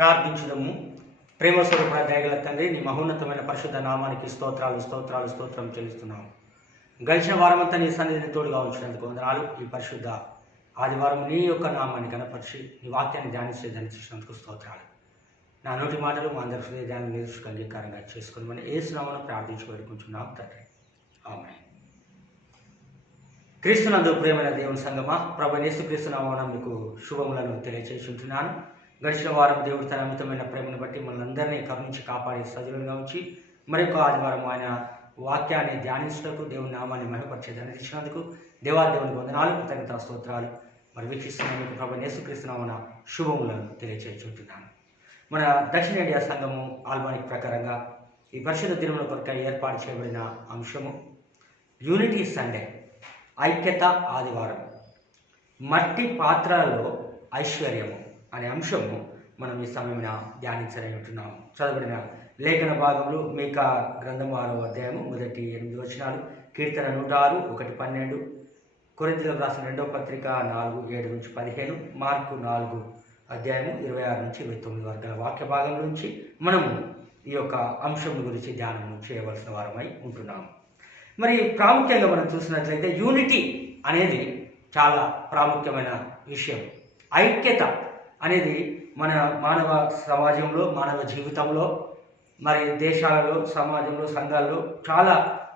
ప్రార్థించుదము. ప్రేమ స్వరూపుడ దయగల తండ్రి, నీ మహోన్నతమైన పరిశుద్ధ నామానికి స్తోత్రాలు చెల్లిస్తున్నాము. గడిచిన వారమంతా నీ సన్నిధిని తోడుగా ఉంచినందుకు వందనాలు. ఈ పరిశుద్ధ ఆదివారం నీ యొక్క నామాన్ని కనపరిచి నీ వాక్యాన్ని ధ్యానించినందుకు స్తోత్రాలు. నా నోటి మాటలు మా అందరి హృదయాన్ని నిరుషుకు అంగీకారంగా చేసుకుని మనం ఏసునామమున ప్రార్థించి వేడుకుంటున్నాం తండ్రి. ఆమేన్. క్రీస్తునందు ప్రియమైన దేవుని సంగమా, ప్రభువైన యేసుక్రీస్తు నామమున మీకు శుభములను తెలియజేస్తుంటున్నాను. గడిచిన వారం దేవుడు తన అమితమైన ప్రేమను బట్టి మనందరినీ కరుణించి కాపాడి సజీవంగా ఉంచి మరొక ఆదివారం ఆయన వాక్యాన్ని ధ్యానించుటకు దేవుని నామాన్ని మహిమపరిచేదని ఇచ్చినందుకు దేవునికి వందనాలు, కృతజ్ఞతా స్తోత్రాలు. మరి వీక్షిస్తున్న మీకు ప్రభువైన యేసుక్రీస్తు నామమున శుభములను తెలియజేస్తుంటున్నాను. మన దక్షిణ ఇండియా సంఘము ఆల్బానిక్ ప్రకారంగా ఈ పరిశుద్ధ దినముల కొరకు ఏర్పాటు చేయబడిన అంశము యూనిటీ సండే, ఐక్యత ఆదివారం. మట్టి పాత్రలలో ఐశ్వర్యము అనే అంశము మనం ఈ సమయంలో ధ్యానించలేకుంటున్నాము. చదవబడిన లేఖన భాగంలో మీకా గ్రంథము 6వ అధ్యాయము 1-8 వచనాలు, కీర్తన 106, 1-12, కొరింథీయులకు రాసిన 2వ పత్రిక 4:7-15, మార్కు 4 అధ్యాయము 26-29 వరకు వాక్య భాగం నుంచి మనము ఈ యొక్క అంశం గురించి ధ్యానం చేయవలసిన వారమై ఉంటున్నాము. మరి ప్రాముఖ్యంగా మనం చూసినట్లయితే యూనిటీ అనేది చాలా ప్రాముఖ్యమైన విషయం. ఐక్యత అనేది మన మానవ సమాజంలో, మానవ జీవితంలో, మరి దేశాలలో, సమాజంలో, సంఘాల్లో చాలా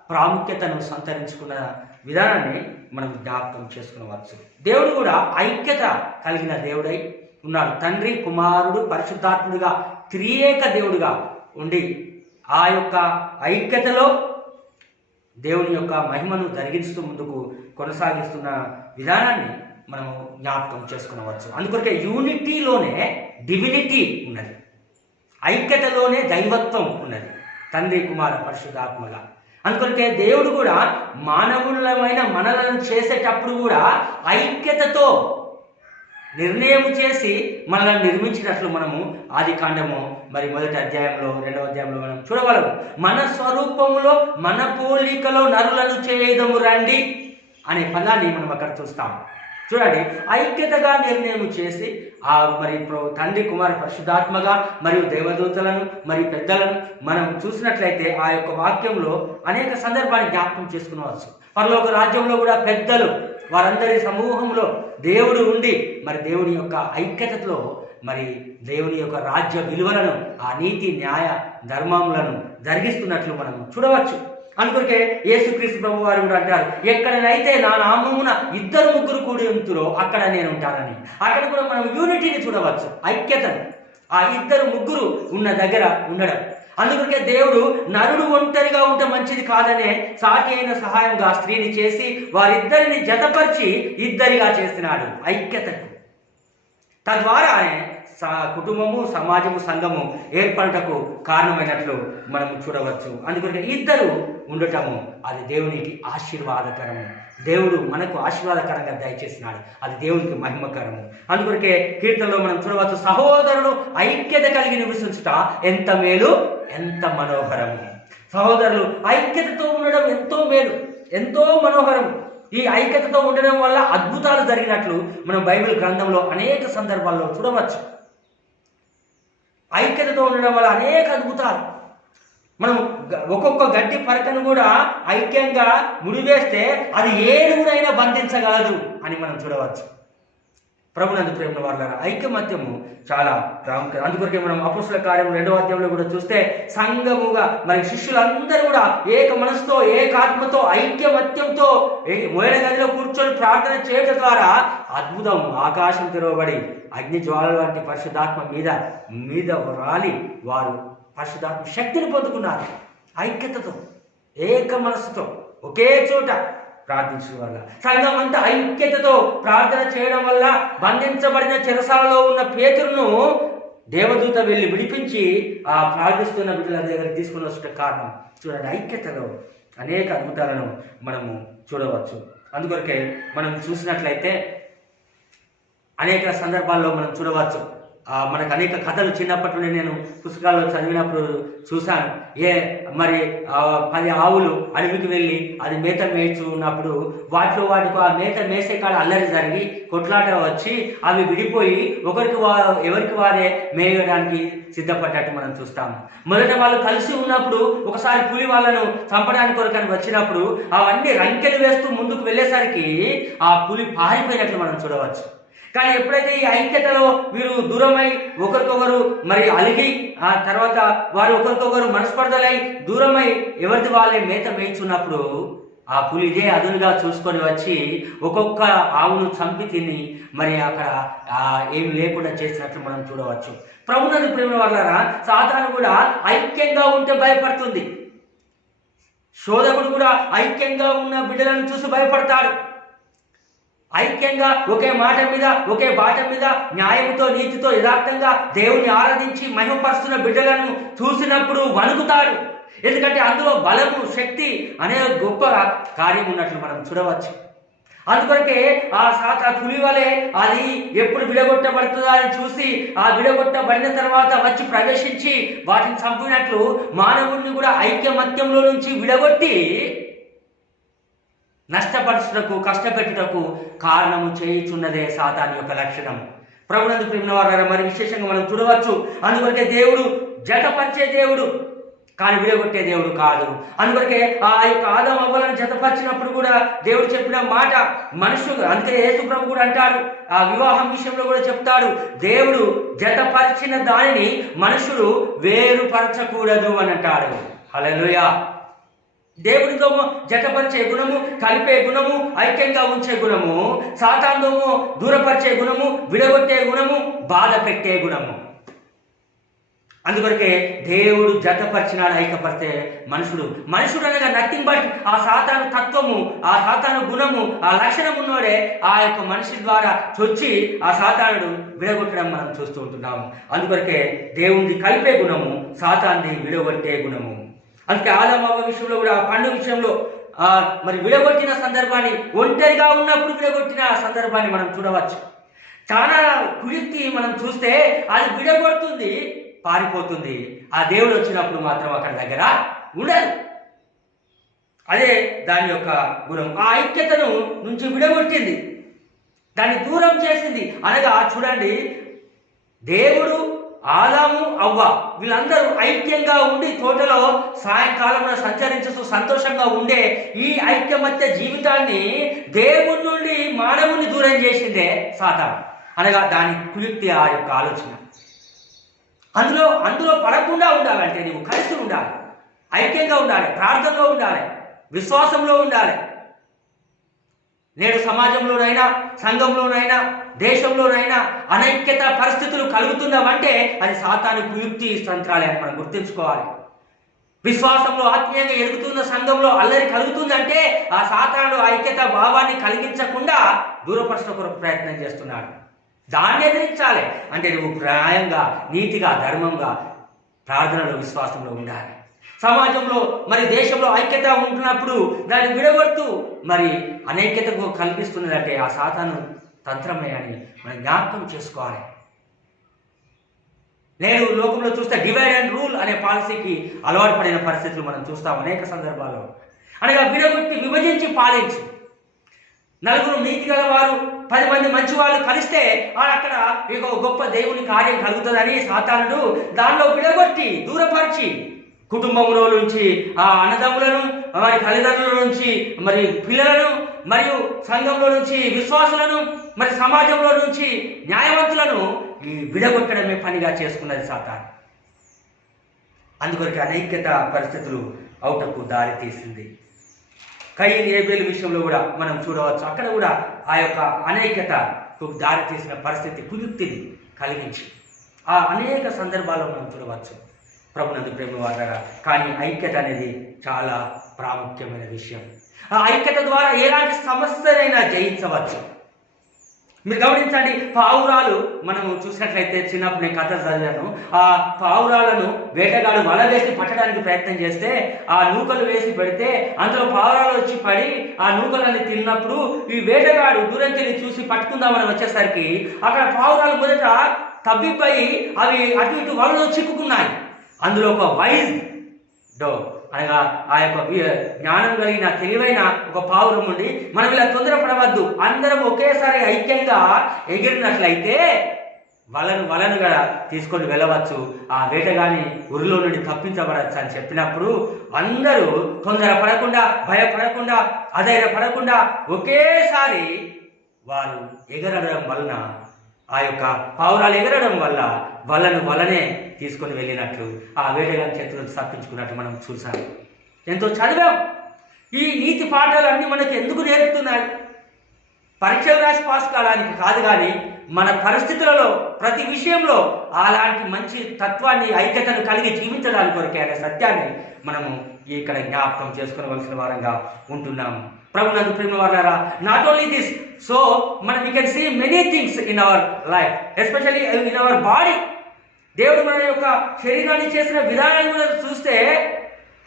ప్రాముఖ్యతను సంతరించుకున్న విధానాన్ని మనం జ్ఞాపకం చేసుకునవచ్చు. దేవుడు కూడా ఐక్యత కలిగిన దేవుడై ఉన్నాడు. తండ్రి, కుమారుడు, పరిశుద్ధాత్ముడిగా త్రియేక దేవుడుగా ఉండి ఆ యొక్క ఐక్యతలో దేవుని యొక్క మహిమను జరిగిస్తూ ముందుకు కొనసాగిస్తున్న విధానాన్ని మనము జ్ఞాపకం చేసుకునవచ్చు. అందుకొరకే యూనిటీలోనే డివినిటీ ఉన్నది, ఐక్యతలోనే దైవత్వం ఉన్నది, తండ్రి, కుమార, పరిశుద్ధాత్మగా. అందుకొరకే దేవుడు కూడా మానవులమైన మనలను చేసేటప్పుడు కూడా ఐక్యతతో నిర్ణయం చేసి మనల్ని నిర్మించినట్లు మనము ఆదికాండము మరి 1వ అధ్యాయంలో 2వ అధ్యాయంలో మనం చూడగలము. మన స్వరూపములో మన పోలికలో నరులను చేయదము రండి అనే పదాన్ని మనం అక్కడ చూస్తాం. చూడండి, ఐక్యతగా నిర్ణయం చేసి మరి తండ్రి, కుమార, పరిశుద్ధాత్మగా మరియు దేవదూతలను మరియు పెద్దలను మనం చూసినట్లయితే ఆ యొక్క వాక్యంలో అనేక సందర్భాన్ని జ్ఞాపకం చేసుకునవచ్చు. పరలోక రాజ్యంలో కూడా పెద్దలు, వారందరి సమూహంలో దేవుడు ఉండి మరి దేవుని యొక్క ఐక్యతలో మరి దేవుని యొక్క రాజ్య విలువలను, ఆ నీతి, న్యాయ, ధర్మములను జరిగిస్తున్నట్లు మనం చూడవచ్చు. అందుకొరకే యేసుక్రీస్తు ప్రభు వారు కూడా అంటారు, ఎక్కడనైతే నా నామమున 2-3 కూడి ఉంటురో అక్కడ నేను ఉంటానని. అక్కడ కూడా మనం యూనిటీని చూడవచ్చు, ఐక్యతను, ఆ 2-3 ఉన్న దగ్గర ఉండడం. అందుకొరకే దేవుడు నరుడు ఒంటరిగా ఉంటే మంచిది కాదనే సాటి అయిన సహాయంగా స్త్రీని చేసి వారిద్దరిని జతపరిచి ఇద్దరిగా చేస్తున్నాడు ఐక్యతకు. తద్వారా కుటుంబము, సమాజము, సంఘము ఏర్పడటకు కారణమైనట్లు మనం చూడవచ్చు. అందుకొరకే ఇద్దరు ఉండటము అది దేవునికి ఆశీర్వాదకరము. దేవుడు మనకు ఆశీర్వాదకరంగా దయచేసినాడు, అది దేవునికి మహిమకరము. అందుకొరకే కీర్తనలో మనం చూడవచ్చు, సహోదరులు ఐక్యత కలిగి నివసించుట ఎంత మేలు, ఎంత మనోహరము. సహోదరులు ఐక్యతతో ఉండడం ఎంతో మేలు, ఎంతో మనోహరం. ఈ ఐక్యతతో ఉండడం వల్ల అద్భుతాలు జరిగినట్లు మనం బైబిల్ గ్రంథంలో అనేక సందర్భాల్లో చూడవచ్చు. ఐక్యతతో ఉండడం వల్ల అనేక అద్భుతాలు. మనం ఒక్కొక్క గడ్డి పరకను కూడా ఐక్యంగా ముడివేస్తే అది ఏనుగునైనా బంధించగలదు అని మనం చూడవచ్చు. ప్రభునందు ప్రేమ వారులారా, ఐకమత్యము చాలా ప్రాముఖ్యత. అందుకొరకే మనం అపోస్తల కార్యము 2వ అధ్యాయంలో కూడా చూస్తే సంఘముగా మరి శిష్యులందరూ కూడా ఏక మనసుతో, ఏకాత్మతో, ఐక్యమత్యంతో మోయడ గదిలో కూర్చొని ప్రార్థన చేయడం ద్వారా అద్భుతం, ఆకాశం తెరవబడి అగ్ని జ్వాలల వంటి పరిశుద్ధాత్మ మీద రాలి వారు పరిశుద్ధాత్మ శక్తిని పొందుకున్నారు. ఐక్యతతో, ఏక మనసుతో ఒకే చోట ప్రార్థించడం వల్ల, సంఘం అంతా ఐక్యతతో ప్రార్థన చేయడం వల్ల బంధించబడిన చెరసాలలో ఉన్న పేతురును దేవదూత వెళ్ళి విడిపించి ఆ ప్రార్థిస్తున్న బిడ్డల దగ్గరికి తీసుకుని వచ్చే కారణం. చూడండి, ఐక్యతలో అనేక అద్భుతాలను మనము చూడవచ్చు. అందుకొరకే మనం చూసినట్లయితే అనేక సందర్భాల్లో మనం చూడవచ్చు, మనకు అనేక కథలు చిన్నప్పటి నుండి నేను పుస్తకాల్లో చదివినప్పుడు చూశాను. మరి 10 ఆవులు అడవికి వెళ్ళి అది మేత మేస్తున్నప్పుడు వాటికి ఆ మేత మేసే కాడ అల్లరి జరిగి కొట్లాట వచ్చి అవి విడిపోయి ఎవరికి వారే మేయడానికి సిద్ధపడ్డట్టు మనం చూస్తాము. మొదట వాళ్ళు కలిసి ఉన్నప్పుడు ఒకసారి పులి వాళ్ళను చంపడానికి కొరకని వచ్చినప్పుడు అవన్నీ రంకెలు వేస్తూ ముందుకు వెళ్ళేసరికి ఆ పులి పారిపోయినట్లు మనం చూడవచ్చు. కానీ ఎప్పుడైతే ఈ ఐక్యతలో వీరు దూరమై ఒకరికొకరు మరి అలిగి ఆ తర్వాత వారు ఒకరికొకరు మనస్పర్ధలై దూరమై ఎవరిది వాళ్ళే మేత మేయిచున్నప్పుడు ఆ పులి ఇదే అదునుగా చూసుకొని వచ్చి ఒక్కొక్క ఆవును చంపి తిని మరి అక్కడ ఏమి లేకుండా చేసినట్లు మనం చూడవచ్చు. ప్రభునందు ప్రేమ వాళ్ళారా, సాతాను కూడా ఐక్యంగా ఉంటే భయపడుతుంది. శోధకుడు కూడా ఐక్యంగా ఉన్న బిడ్డలను చూసి భయపడతాడు. ఐక్యంగా ఒకే మాట మీద ఒకే బాట మీద న్యాయంతో నీతితో యథార్థంగా దేవుని ఆరాధించి మహిమపరుస్తున్న బిడ్డలను చూసినప్పుడు వణుకుతాడు. ఎందుకంటే అందులో బలము శక్తి అనే గొప్ప కార్యం ఉన్నట్లు మనం చూడవచ్చు. అందుకొరకే ఆ పులి వలె అది ఎప్పుడు విడగొట్టబడుతుందా అని చూసి ఆ విడగొట్టబడిన తర్వాత వచ్చి ప్రవేశించి వాటిని చంపినట్లు మానవుడిని కూడా ఐక్యమత్యంలో నుంచి విడగొట్టి నష్టపరచుటకు కష్టపెట్టుటకు కారణము చేయుచున్నదే సాతాను యొక్క లక్షణం. ప్రభునందు ప్రేమ వారు మరి విశేషంగా మనం చూడవచ్చు. అందుకొరకే దేవుడు జతపరిచే దేవుడు కానీ విడగొట్టే దేవుడు కాదు. అందుకొరకే ఆ యొక్క ఆదాము అవ్వలను జతపరిచినప్పుడు కూడా దేవుడు చెప్పిన మాట మనుషులు, అందుకే యేసు ప్రభు కూడా అంటాడు, ఆ వివాహం విషయంలో కూడా చెప్తాడు, దేవుడు జతపరిచిన దానిని మనుషులు వేరుపరచకూడదు అని అంటాడు. హల్లెలూయా. దేవుడితో జతపరిచే గుణము, కలిపే గుణము, ఐక్యంగా ఉంచే గుణము, సాతానుతో దూరపరిచే గుణము, విడగొట్టే గుణము, బాధ పెట్టే గుణము. అందుకొరకే దేవుడు జతపరిచినాడు, ఐక్యపరిచే మనుషుడు అనగా నథింగ్ బట్ ఆ సాతాను తత్వము, ఆ సాతాను గుణము, ఆ లక్షణం ఉన్నోడే ఆ యొక్క మనిషి ద్వారా చొచ్చి ఆ సాతానుడు విడగొట్టడం మనం చూస్తూ ఉంటున్నాము. అందుకొరకే దేవుడిది కలిపే గుణము, సాతాన్ని విడగొట్టే గుణము. అందుకే ఆదాము అవ్వ విషయంలో కూడా పండు విషయంలో మరి విడగొట్టిన సందర్భాన్ని, ఒంటరిగా ఉన్నప్పుడు విడగొట్టిన సందర్భాన్ని మనం చూడవచ్చు. చాలా కుయుక్తి మనం చూస్తే అది విడగొడుతుంది, పారిపోతుంది. ఆ దేవుడు వచ్చినప్పుడు మాత్రం అక్కడ దగ్గర ఉండదు. అదే దాని యొక్క గుణం. ఆ ఐక్యతను నుంచి విడగొట్టింది, దాన్ని దూరం చేసింది. అనగా చూడండి, దేవుడు, ఆదాము, అవ్వ వీళ్ళందరూ ఐక్యంగా ఉండి తోటలో సాయంకాలంలో సంచరించుతూ సంతోషంగా ఉండే ఈ ఐక్యమత్య జీవితాన్ని దేవుడి నుండి మానవుని దూరం చేసిందే సాతాను. అనగా దాని కుయుక్తి, ఆ యొక్క ఆలోచన. అందులో పడకుండా ఉండాలంటే నువ్వు కలిసి ఉండాలి, ఐక్యంగా ఉండాలి, ప్రార్థనలో ఉండాలి, విశ్వాసంలో ఉండాలి. నేడు సమాజంలోనైనా, సంఘంలోనైనా, దేశంలోనైనా అనైక్యత పరిస్థితులు కలుగుతున్నామంటే అది సాతాను కుయుక్తి తంత్రాలే అని మనం గుర్తుంచుకోవాలి. విశ్వాసంలో ఆత్మీయంగా ఎదుగుతున్న సంఘంలో అల్లరి కలుగుతుందంటే ఆ సాతానుడు ఐక్యత భావాన్ని కలిగించకుండా దూరపరచడం కొరకు ప్రయత్నం చేస్తున్నాడు. దాన్ని ఎదిరించాలి అంటే నువ్వు న్యాయంగా, నీతిగా, ధర్మంగా, ప్రార్థనలో, విశ్వాసంలో ఉండాలి. సమాజంలో మరి దేశంలో ఐక్యత ఉంటున్నప్పుడు దాన్ని విడగొడుతూ మరి అనైక్యతకు కల్పిస్తున్నదంటే ఆ సాతాను తంత్రమే అని మనం జ్ఞాపకం చేసుకోవాలి. నేడు లోకంలో చూస్తే డివైడ్ అండ్ రూల్ అనే పాలసీకి అలవాటు పడిన పరిస్థితులు మనం చూస్తాం అనేక సందర్భాల్లో. అనగా విడగొట్టి, విభజించి పాలించి, నలుగురు నీతి గల వారు, 10 మంది మంచి వాళ్ళు కలిస్తే అక్కడ ఇక గొప్ప దేవుని కార్యం కలుగుతుందని సాతానుడు దానిలో విడగొట్టి దూరపరిచి కుటుంబంలో నుంచి ఆ అన్నదమ్ములను, మరి తల్లిదండ్రుల నుంచి మరి పిల్లలను, మరియు సంఘంలో నుంచి విశ్వాసులను, మరి సమాజంలో నుంచి న్యాయవంతులను ఈ విడగొట్టడమే పనిగా చేసుకున్నది సాతాను. అందుకొరకు అనైక్యత పరిస్థితులు అవుటకు దారి తీసింది. కయీను హేబేలు విషయంలో కూడా మనం చూడవచ్చు. అక్కడ కూడా ఆ యొక్క అనైక్యతకు దారి తీసిన పరిస్థితి, కుయుక్తిని కలిగించి ఆ అనేక సందర్భాల్లో మనం చూడవచ్చు. ప్రభునందు ప్రేమ వారారా, కానీ ఐక్యత అనేది చాలా ప్రాముఖ్యమైన విషయం. ఆ ఐక్యత ద్వారా ఎలాంటి సమస్యనైనా జయించవచ్చు. మీరు గమనించండి, పావురాలు మనము చూసినట్లయితే, చిన్నప్పుడు నేను కథ చదివాను, ఆ పావురాలను వేటగాడు వల వేసి పట్టడానికి ప్రయత్నం చేస్తే ఆ నూకలు వేసి పెడితే అందులో పావురాలు వచ్చి పడి ఆ నూకలన్నీ తిన్నప్పుడు ఈ వేటగాడు దూరంకెళ్ళి చూసి పట్టుకుందామని వచ్చేసరికి అక్కడ పావురాలు మొదట తబ్బిబ్బయి అవి అటు ఇటు వలలో చిక్కుకున్నాయి. అందులో ఒక వైజ్ డో అనగా ఆ యొక్క జ్ఞానం కలిగిన తెలివైన ఒక పావురం ఉండి, మనం ఇలా తొందరపడవద్దు, అందరం ఒకేసారి ఐక్యంగా ఎగిరినట్లయితే వలను కూడా తీసుకొని వెళ్ళవచ్చు, ఆ వేటగాని ఉరిలో నుండి తప్పించబడచ్చు అని చెప్పినప్పుడు అందరూ తొందరపడకుండా, భయపడకుండా, అధైర్యపడకుండా ఒకేసారి వారు ఎగరడం వలన, ఆ యొక్క పావురాలు ఎగరడం వల్ల వలనే తీసుకొని వెళ్ళినట్లు, ఆ వేటగాని చేతులను తప్పించుకున్నట్టు మనం చూసాం. ఎంతో చదివాం. ఈ నీతి పాఠాలన్నీ మనకి ఎందుకు నేర్పుతున్నాయి? పరీక్షలు రాసి పాస్ కావడానికి కాదు, కానీ మన పరిస్థితులలో ప్రతి విషయంలో అలాంటి మంచి తత్వాన్ని, ఐక్యతను కలిగి జీవించడానికి కొరకే అనే సత్యాన్ని మనము ఇక్కడ జ్ఞాపకం చేసుకోవలసిన వారంగా ఉంటున్నాము. ప్రభునందు ప్రేమ వారలారా, నాట్ ఓన్లీ దిస్, సో మనం we can see many things in our life, especially in our body. దేవుడు మన యొక్క శరీరాన్ని చేసిన విధానాన్ని కూడా చూస్తే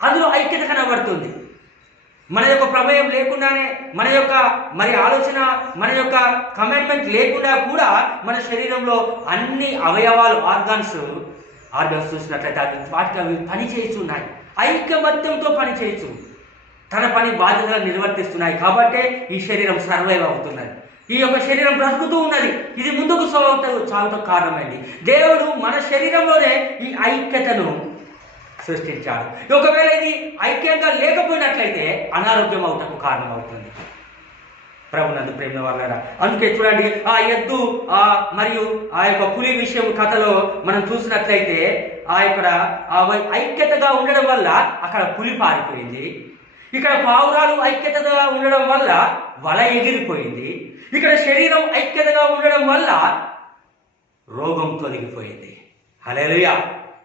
అందులో ఐక్యత కనబడుతుంది. మన యొక్క ప్రమేయం లేకుండానే, మన యొక్క ఆలోచన, మన యొక్క కమిట్మెంట్ లేకుండా కూడా మన శరీరంలో అన్ని అవయవాలు, ఆర్గాన్స్ చూసినట్లయితే వాటికి అవి పని చేస్తున్నాయి, ఐకమత్యంతో పని చేయొచ్చు, తన పని బాధ్యతలు నిర్వర్తిస్తున్నాయి. కాబట్టే ఈ శరీరం సర్వైవ్ అవుతున్నది, ఈ యొక్క శరీరం బ్రతుకుతూ ఉన్నది. ఇది ముందుకు సాగుతూ కారణమైంది. దేవుడు మన శరీరంలోనే ఈ ఐక్యతను సృష్టించాడు. ఒకవేళ ఇది ఐక్యంగా లేకపోయినట్లయితే అనారోగ్యం అవుటకు కారణమవుతుంది. ప్రభునందు ప్రేమ వారలారా, అందుకే చూడండి, ఆ ఎద్దు మరియు ఆ యొక్క పులి విషయం కథలో మనం చూసినట్లయితే ఇక్కడ ఐక్యతగా ఉండడం వల్ల అక్కడ పులి పారిపోయింది, ఇక్కడ పావురాలు ఐక్యతగా ఉండడం వల్ల వల ఎగిరిపోయింది, ఇక్కడ శరీరం ఐక్యతగా ఉండడం వల్ల రోగం తొలగిపోయింది. హల్లెలూయా.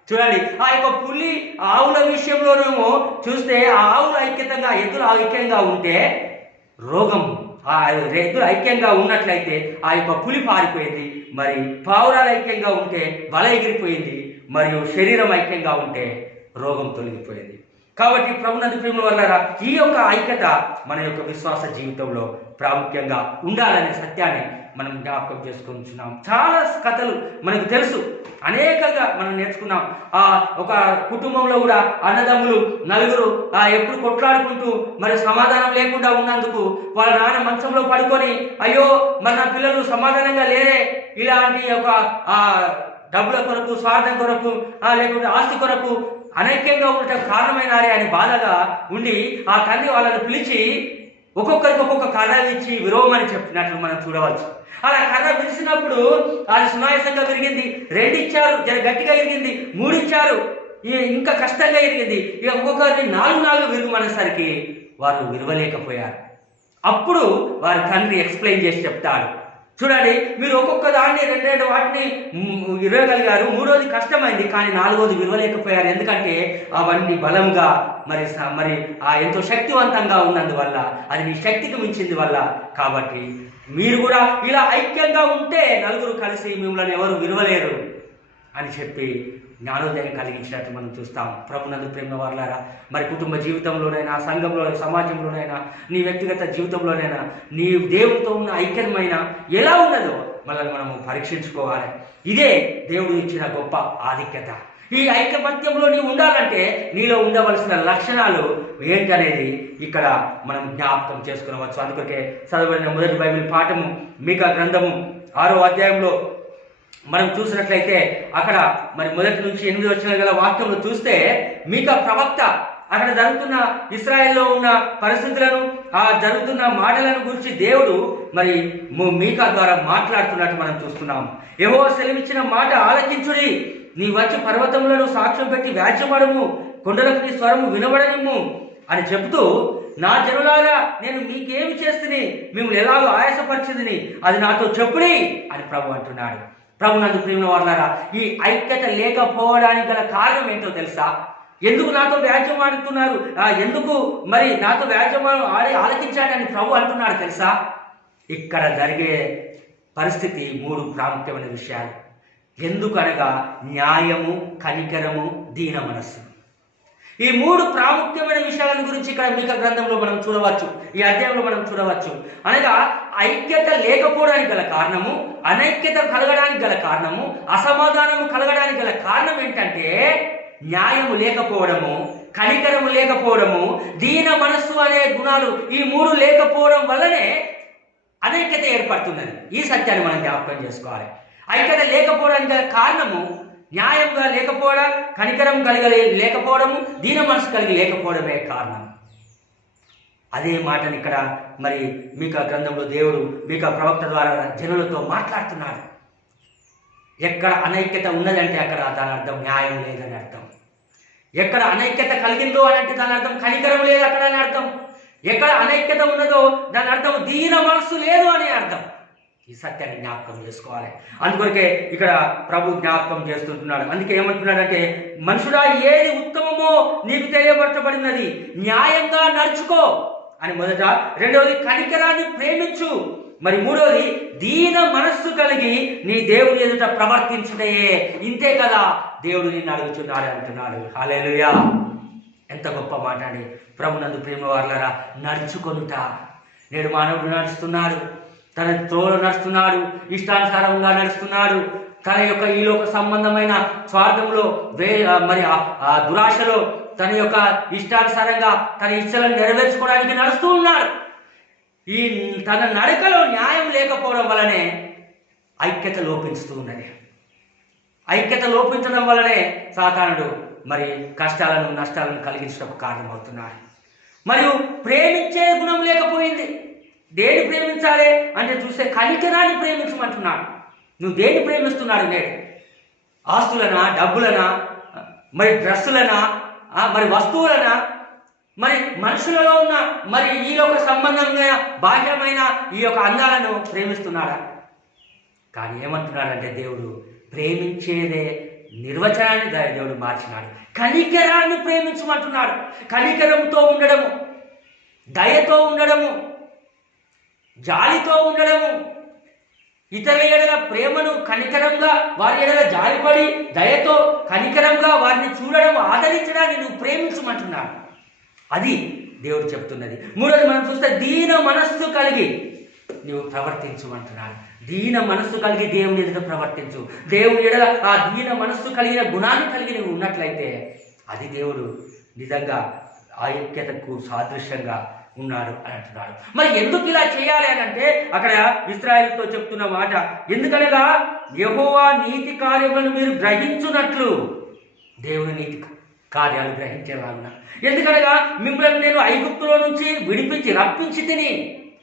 చూడండి, ఆ యొక్క పులి ఆవుల విషయంలోనేమో చూస్తే ఆ ఆవులు ఐక్యతంగా, ఎద్దులు ఐక్యంగా ఉంటే రోగం, ఆ ఎద్దులు ఐక్యంగా ఉన్నట్లయితే ఆ యొక్క పులి పారిపోయింది, మరి పావురాలు ఐక్యంగా ఉంటే వల ఎగిరిపోయింది, మరియు శరీరం ఐక్యంగా ఉంటే రోగం తొలగిపోయింది. కాబట్టి ప్రభునందు ప్రేమ వల్ల ఈ యొక్క ఐక్యత మన యొక్క విశ్వాస జీవితంలో ప్రాముఖ్యంగా ఉండాలనే సత్యాన్ని మనం జ్ఞాపకం చేసుకుంటున్నాం. చాలా కథలు మనకు తెలుసు, అనేకంగా మనం నేర్చుకున్నాం. ఒక కుటుంబంలో కూడా అన్నదమ్ములు నలుగురు ఎప్పుడు కొట్లాడుకుంటూ మరి సమాధానం లేకుండా ఉన్నందుకు వాళ్ళ నాన్న మంచంలో పడుకొని, అయ్యో మరి నా పిల్లలు సమాధానంగా లేరే, ఇలాంటి ఒక డబ్బుల కొరకు, స్వార్థం కొరకు, లేకుంటే ఆస్తి కొరకు అనైక్యంగా ఉండటం కారణమైనారే అని బాధగా ఉండి ఆ తండ్రి వాళ్ళని పిలిచి ఒక్కొక్కరికి ఒక్కొక్క కర్ర ఇచ్చి విరోమని చెప్పినట్లు మనం చూడవచ్చు. అలా కర్ర విరిసినప్పుడు అది సునాయాసంగా విరిగింది, 2 ఇచ్చారు, జర గట్టిగా విరిగింది, 3 ఇచ్చారు, ఇంకా కష్టంగా విరిగింది, ఇక ఒక్కొక్కరిని 4 విరుమనేసరికి వారు విరవలేకపోయారు. అప్పుడు వారి తండ్రి ఎక్స్ప్లెయిన్ చేసి చెప్తాడు, చూడండి, మీరు ఒక్కొక్క దాన్ని 2 వాటిని విరవగలిగారు, 3వది కష్టమైంది, కానీ 4వది విరవలేకపోయారు. ఎందుకంటే అవన్నీ బలంగా మరి ఎంతో శక్తివంతంగా ఉన్నందువల్ల, అది మీ శక్తికి మించింది వల్ల. కాబట్టి మీరు కూడా ఇలా ఐక్యంగా ఉంటే 4 కలిసి మిమ్మల్ని ఎవరు విరవలేరు అని చెప్పి జ్ఞానోదయం కలిగించినట్టు మనం చూస్తాం. ప్రభునందు ప్రేమ వారలారా, మరి కుటుంబ జీవితంలోనైనా, సంఘంలో, సమాజంలోనైనా, నీ వ్యక్తిగత జీవితంలోనైనా నీ దేవుడితో ఉన్న ఐక్యమైన ఎలా ఉన్నదో మనము పరీక్షించుకోవాలి. ఇదే దేవుడు ఇచ్చిన గొప్ప ఆధిక్యత. ఈ ఐకమత్యంలో నీవు ఉండాలంటే నీలో ఉండవలసిన లక్షణాలు ఏంటనేది ఇక్కడ మనం జ్ఞాపకం చేసుకునవచ్చు. అందుకే చదవబడిన మొదటి బైబిల్ పాఠము మీకా గ్రంథము 6వ అధ్యాయంలో మనం చూసినట్లయితే అక్కడ మరి 1 నుంచి 8 వచనాల గల వాక్యంలో చూస్తే మీకా ప్రవక్త అక్కడ జరుగుతున్న ఇశ్రాయేల్లో ఉన్న పరిస్థితులను, జరుగుతున్న మాటలను గురించి దేవుడు మరి మీకా ద్వారా మాట్లాడుతున్నట్టు మనం చూస్తున్నాం. యెహోవా సెలవిచ్చిన మాట ఆలకించుడి, నీ వచ్చి పర్వతములను సాక్ష్యం పెట్టి వ్యాజ్యమడము, కొండలకు నీ స్వరము వినబడనిమ్ము అని చెబుతూ, నా జనులారా నేను మీకేమి చేస్తుని, మిమ్మల్ని ఎలాగో ఆయాసపరిచింది, అది నాతో చెప్పుడి అని ప్రభు అంటున్నాడు. ప్రభునందు ప్రియమైన వారలారా, ఈ ఐక్యత లేకపోవడానికి గల కారణం ఏంటో తెలుసా? ఎందుకు నాతో వ్యాజ్యం ఆడుతున్నారు, ఎందుకు మరి నాతో వ్యాజ్యం ఆలకించాడని ప్రభు అంటున్నాడు తెలుసా? ఇక్కడ జరిగే పరిస్థితి 3 ప్రాముఖ్యమైన విషయాలు. ఎందుకనగా న్యాయము, కనికరము, దీన మనస్సు. ఈ 3 ప్రాముఖ్యమైన విషయాల గురించి ఇక్కడ మీకా గ్రంథంలో మనం చూడవచ్చు, ఈ అధ్యాయంలో మనం చూడవచ్చు. అనగా ఐక్యత లేకపోవడానికి గల కారణము, అనైక్యత కలగడానికి గల కారణము, అసమాధానము కలగడానికి గల కారణం ఏంటంటే న్యాయము లేకపోవడము, కనికరము లేకపోవడము, దీన మనస్సు అనే గుణాలు ఈ 3 లేకపోవడం వల్లనే అనైక్యత ఏర్పడుతున్నది. ఈ సత్యాన్ని మనం జ్ఞాపకం చేసుకోవాలి. ఐక్యత లేకపోవడానికి గల కారణము న్యాయంగా లేకపోవడం, కనికరం లేకపోవడము, దీన మనసు కలిగి లేకపోవడమే కారణం. అదే మాటని ఇక్కడ మరి మీకా గ్రంథంలో దేవుడు మీకా ప్రవక్త ద్వారా జనులతో మాట్లాడుతున్నాడు. ఎక్కడ అనైక్యత ఉన్నదంటే అక్కడ దాని అర్థం న్యాయం లేదని అర్థం. ఎక్కడ అనైక్యత కలిగిందో అని అంటే దాని అర్థం కనికరం లేదు అక్కడ అని అర్థం. ఎక్కడ అనైక్యత ఉన్నదో దాని అర్థం దీన మనస్సు లేదు అనే అర్థం. ఈ సత్యాన్ని జ్ఞాపకం చేసుకోవాలి. అందుకొరకే ఇక్కడ ప్రభు జ్ఞాపకం చేస్తుంటున్నాడు. అందుకే ఏమంటున్నాడంటే, మనుషుడా ఏది ఉత్తమమో నీకు తెలియబరచబడినది, న్యాయంగా నడుచుకో అని మొదట, రెండవది కనికరాన్ని ప్రేమించు, మరి మూడవది దీన మనస్సు కలిగి నీ దేవుని ఎదుట ప్రవర్తించుటయే. ఇంతే కదా దేవుడు నిన్ను అడుగుతున్నాడు అంటున్నాడు. హల్లెలూయా! ఎంత గొప్ప మాట అండి. ప్రభునందు ప్రేమ వారలారా, నడుచుకొనుట. నేడు మానవుడు నడుస్తున్నాడు, తన త్రోవలో నడుస్తున్నాడు, ఇష్టానుసారంగా నడుస్తున్నాడు. తన యొక్క ఈ లోక సంబంధమైన స్వార్థంలో మరి ఆ దురాశలో తన యొక్క ఇష్టానుసారంగా తన ఇష్టలను నెరవేర్చుకోవడానికి నడుస్తూ ఉన్నాడు. ఈ తన నడకలో న్యాయం లేకపోవడం వల్లనే ఐక్యత లోపించుతూ ఉన్నది. ఐక్యత లోపించడం వల్లనే సాతానుడు మరి కష్టాలను నష్టాలను కలిగించడానికి కారణమవుతున్నాడు. మరియు ప్రేమించే గుణం లేకపోయింది. దేని ప్రేమించాలి అంటే చూస్తే కనికరాన్ని ప్రేమించమంటున్నాడు. నువ్వు దేన్ని ప్రేమిస్తున్నాడు నేడు? ఆస్తులనా, డబ్బులనా, మరి డ్రెస్సులనా, మరి వస్తువులనా, మరి మనుషులలో ఉన్న మరి ఈ యొక్క సంబంధమైన బాహ్యమైన ఈ యొక్క అందాలను ప్రేమిస్తున్నాడా? కానీ ఏమంటున్నాడంటే దేవుడు ప్రేమించేదే నిర్వచనాన్ని దేవుడు మార్చినాడు. కనికరాన్ని ప్రేమించమంటున్నాడు. కనికరంతో ఉండడము, దయతో ఉండడము, జాలితో ఉండడము, ఇతరుల ఎడల ప్రేమను కనికరంగా వారి ఎడల జాలిపడి దయతో కనికరంగా వారిని చూడడం, ఆదరించడాన్ని నువ్వు ప్రేమించమంటున్నాడు. అది దేవుడు చెప్తున్నది. మూడోది మనం చూస్తే దీన మనస్సు కలిగి నువ్వు ప్రవర్తించమంటున్నాడు. దీన మనస్సు కలిగి దేవుని ఎదుట ప్రవర్తించు. దేవుని ఎడల ఆ దీన మనస్సు కలిగిన గుణాన్ని కలిగి నువ్వు ఉన్నట్లయితే అది దేవుడు నిజంగా ఐక్యతకు సాదృశ్యంగా ఉన్నాడు అని అంటున్నాడు. మరి ఎందుకు ఇలా చేయాలి అని అంటే అక్కడ ఇశ్రాయేలుతో చెప్తున్న మాట, ఎందుకనగా యెహోవా నీతి కార్యములను మీరు గ్రహించున్నట్లు. దేవుని నీతి కార్యాలు గ్రహించేలాగున. ఎందుకనగా మిమ్మల్ని నేను ఐగుప్తులో నుంచి విడిపించి రప్పించి తిని.